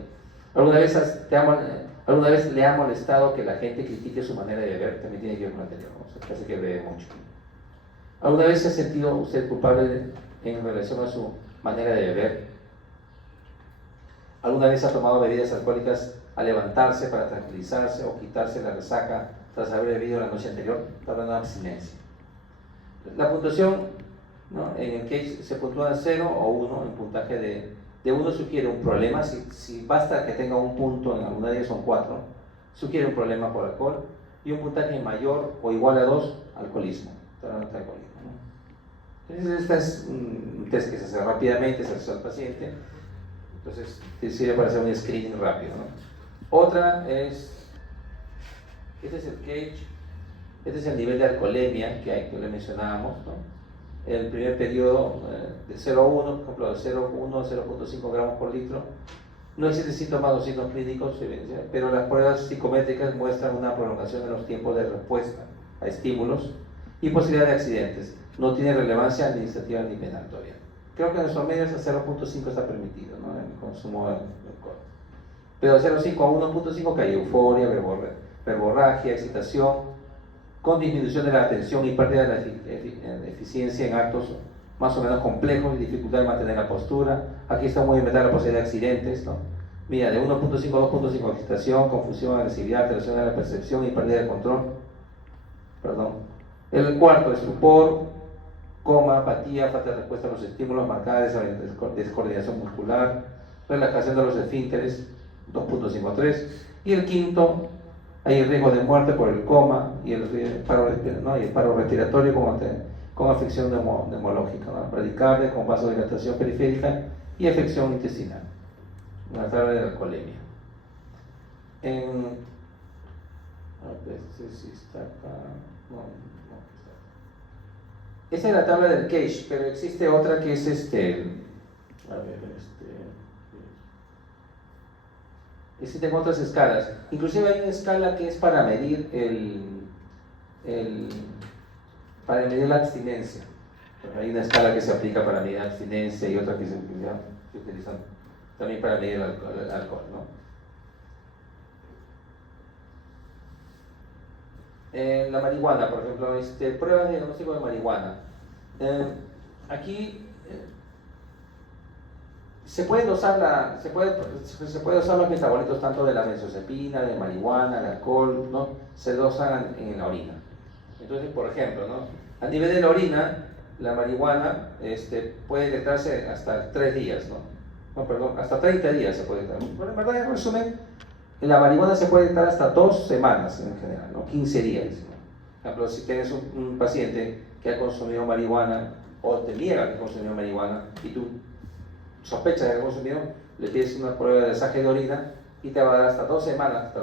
¿Alguna vez le ha molestado que la gente critique su manera de beber? También tiene que ver con lo anterior, ¿no? O sea, parece que bebe mucho. ¿Alguna vez se ha sentido usted culpable en relación a su manera de beber? ¿Alguna vez ha tomado bebidas alcohólicas al levantarse para tranquilizarse o quitarse la resaca tras haber bebido la noche anterior? Está hablando de abstinencia. La puntuación, ¿no?, en el case se puntúa 0 o 1. El puntaje de 1 sugiere un problema. Si basta que tenga un punto, en alguna de ellas son 4, sugiere un problema por alcohol. Y un puntaje mayor o igual a 2, alcoholismo. Está hablando de alcoholismo, ¿no? Entonces, este es un test que se hace rápidamente, se hace al paciente. Entonces, te sirve para hacer un screening rápido, ¿no? Otra es, este es el Cage, este es el nivel de alcoholemia que hay, que le mencionábamos, ¿no? El primer periodo de 0 a 1, por ejemplo, de 0,1 a 0,5 gramos por litro. No existen síntomas o signos clínicos, pero las pruebas psicométricas muestran una prolongación de los tiempos de respuesta a estímulos y posibilidad de accidentes. No tiene relevancia administrativa ni penal todavía. Creo que en nuestros medios a 0,5 está permitido, ¿no?, el consumo de alcohol. Pero de 0,5 a 1,5 que hay euforia, verborragia, excitación, con disminución de la atención y pérdida de la eficiencia en actos más o menos complejos y dificultad de mantener la postura. Aquí está muy inventada la posibilidad de accidentes, ¿no? Mira, de 1,5 a 2,5, excitación, confusión, agresividad, alteración de la percepción y pérdida de control. Perdón. El cuarto, estupor, coma, apatía, falta de respuesta a los estímulos, marcada descoordinación muscular, relajación de los esfínteres, 2,5 a 3. Y el quinto, hay el riesgo de muerte por el coma y el paro respiratorio con afección neumológica, ¿no?, bradicardia, con vasodilatación periférica y afección intestinal. Una tabla de alcoholemia. A ver si está acá. No está. Esa es la tabla del Cage, pero existe otra que es existen otras escalas. Inclusive hay una escala que es para medir para medir la abstinencia. Hay una escala que se aplica para medir la abstinencia y otra que se utiliza también para medir el alcohol, ¿no? La marihuana, por ejemplo, pruebas de diagnóstico de marihuana. Aquí se puede dosar los metabolitos tanto de la benzodiazepina, de marihuana, de alcohol, ¿no? Se dosan en la orina. Entonces, por ejemplo, ¿no?, a nivel de la orina, la marihuana puede detectarse hasta 3 días, hasta 30 días se puede detectar. Pero en verdad, en resumen, la marihuana se puede detectar hasta 2 semanas en general, ¿no? 15 días, ¿no? Por ejemplo, si tienes un paciente que ha consumido marihuana o te niega que ha consumido marihuana y tú sospechas que ha consumido, le pides una prueba de azaje de orina y te va a dar hasta 2 semanas,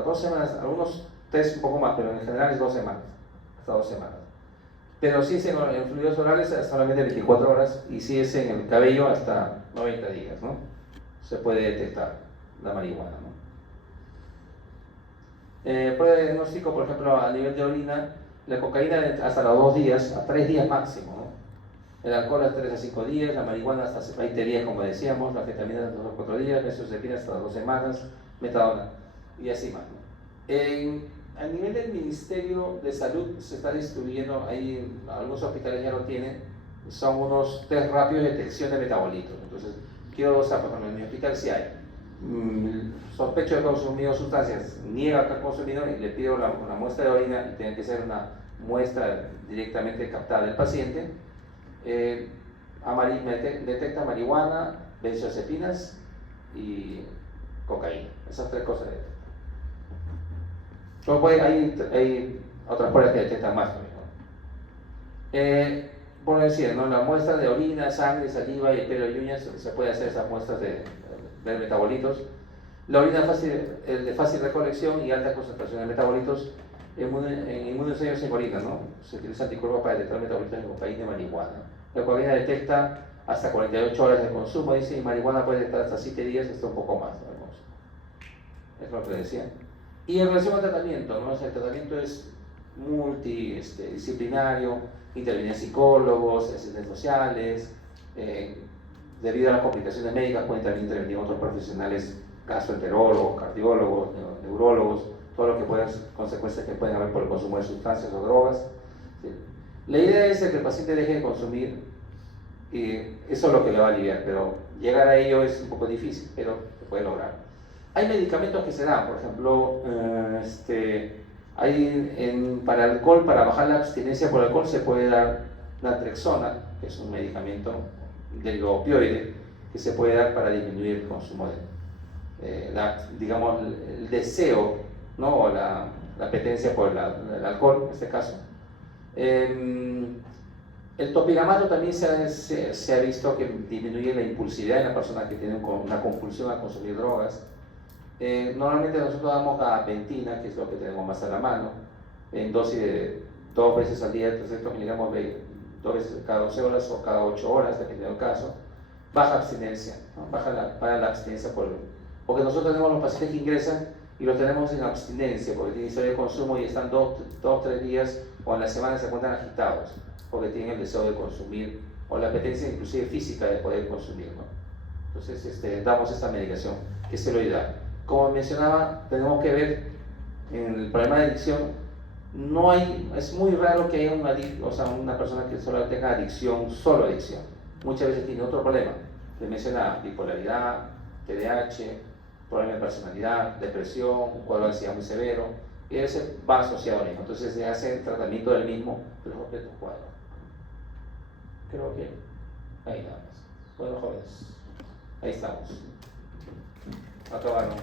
algunos test un poco más, pero en general es 2 semanas, hasta 2 semanas. Pero si es en fluidos orales, hasta solamente 24 horas, y si es en el cabello, hasta 90 días, ¿no? Se puede detectar la marihuana, ¿no? Prueba de diagnóstico, por ejemplo, a nivel de orina, la cocaína hasta los 2 días, a 3 días máximo, ¿no? El alcohol hasta 3 a 5 días, la marihuana hasta 20 días, como decíamos, la anfetamina hasta 2 a 4 días, benzodiazepina hasta 2 semanas, metadona, y así más, ¿no? A nivel del Ministerio de Salud se está distribuyendo, ahí algunos hospitales ya lo tienen, son unos test rápidos de detección de metabolitos. Entonces, quiero saber, por ejemplo, en mi hospital si hay sospecho de consumido sustancias, niega que ha consumido y le pido una muestra de orina, y tiene que ser una muestra directamente captada del paciente. Detecta marihuana, benzodiazepinas y cocaína, esas 3 cosas detectan. Hay otras pruebas que detectan más también, ¿no? Por decir, ¿no?, la muestra de orina, sangre, saliva y pelo y uñas, se puede hacer esas muestras de metabolitos. La orina de fácil recolección y alta concentración de metabolitos. En inmunoensayos en orina, ¿no?, se utiliza anticuerpos para detectar metabolitos de cocaína y marihuana. La cocaína detecta hasta 48 horas de consumo, dice, y marihuana puede detectar hasta 7 días, hasta un poco más, ¿no? Es lo que decía. Y en relación al tratamiento, ¿no?, el tratamiento es multidisciplinario, intervienen psicólogos, asistentes sociales, debido a las complicaciones médicas pueden también intervenir otros profesionales, gastroenterólogos, cardiólogos, neurólogos, todo lo que consecuencias que pueden haber por el consumo de sustancias o drogas, ¿sí? La idea es que el paciente deje de consumir, y eso es lo que le va a aliviar, pero llegar a ello es un poco difícil, pero puede lograr. Hay medicamentos que se dan, por ejemplo, para alcohol, para bajar la abstinencia por alcohol, se puede dar naltrexona, que es un medicamento del opioide, que se puede dar para disminuir el consumo digamos, el deseo, ¿no? O la apetencia por el alcohol, en este caso. El topiramato también se ha visto que disminuye la impulsividad en la persona que tiene una compulsión a consumir drogas. Normalmente nosotros damos gabapentina, que es lo que tenemos más a la mano, en dosis de 2 veces al día, 300 miligramos, 2 veces cada 12 horas o cada 8 horas, dependiendo del caso. Baja abstinencia, ¿no? Para la abstinencia porque nosotros tenemos los pacientes que ingresan y los tenemos en abstinencia, porque tienen historia de consumo y están 2-3 días o en la semana se encuentran agitados, porque tienen el deseo de consumir o la apetencia inclusive física de poder consumir, ¿no? Entonces damos esta medicación que es esteroidal. Como mencionaba, tenemos que ver en el problema de adicción, es muy raro que haya una persona que solo tenga adicción, solo adicción. Muchas veces tiene otro problema. Les mencionaba bipolaridad, TDAH, problema de personalidad, depresión, un cuadro de ansiedad muy severo, y ese va asociado al mismo. Entonces se hace el tratamiento del mismo, pero es otro cuadro. Creo que ahí nada más. Bueno, jóvenes, ahí estamos. Acabaron.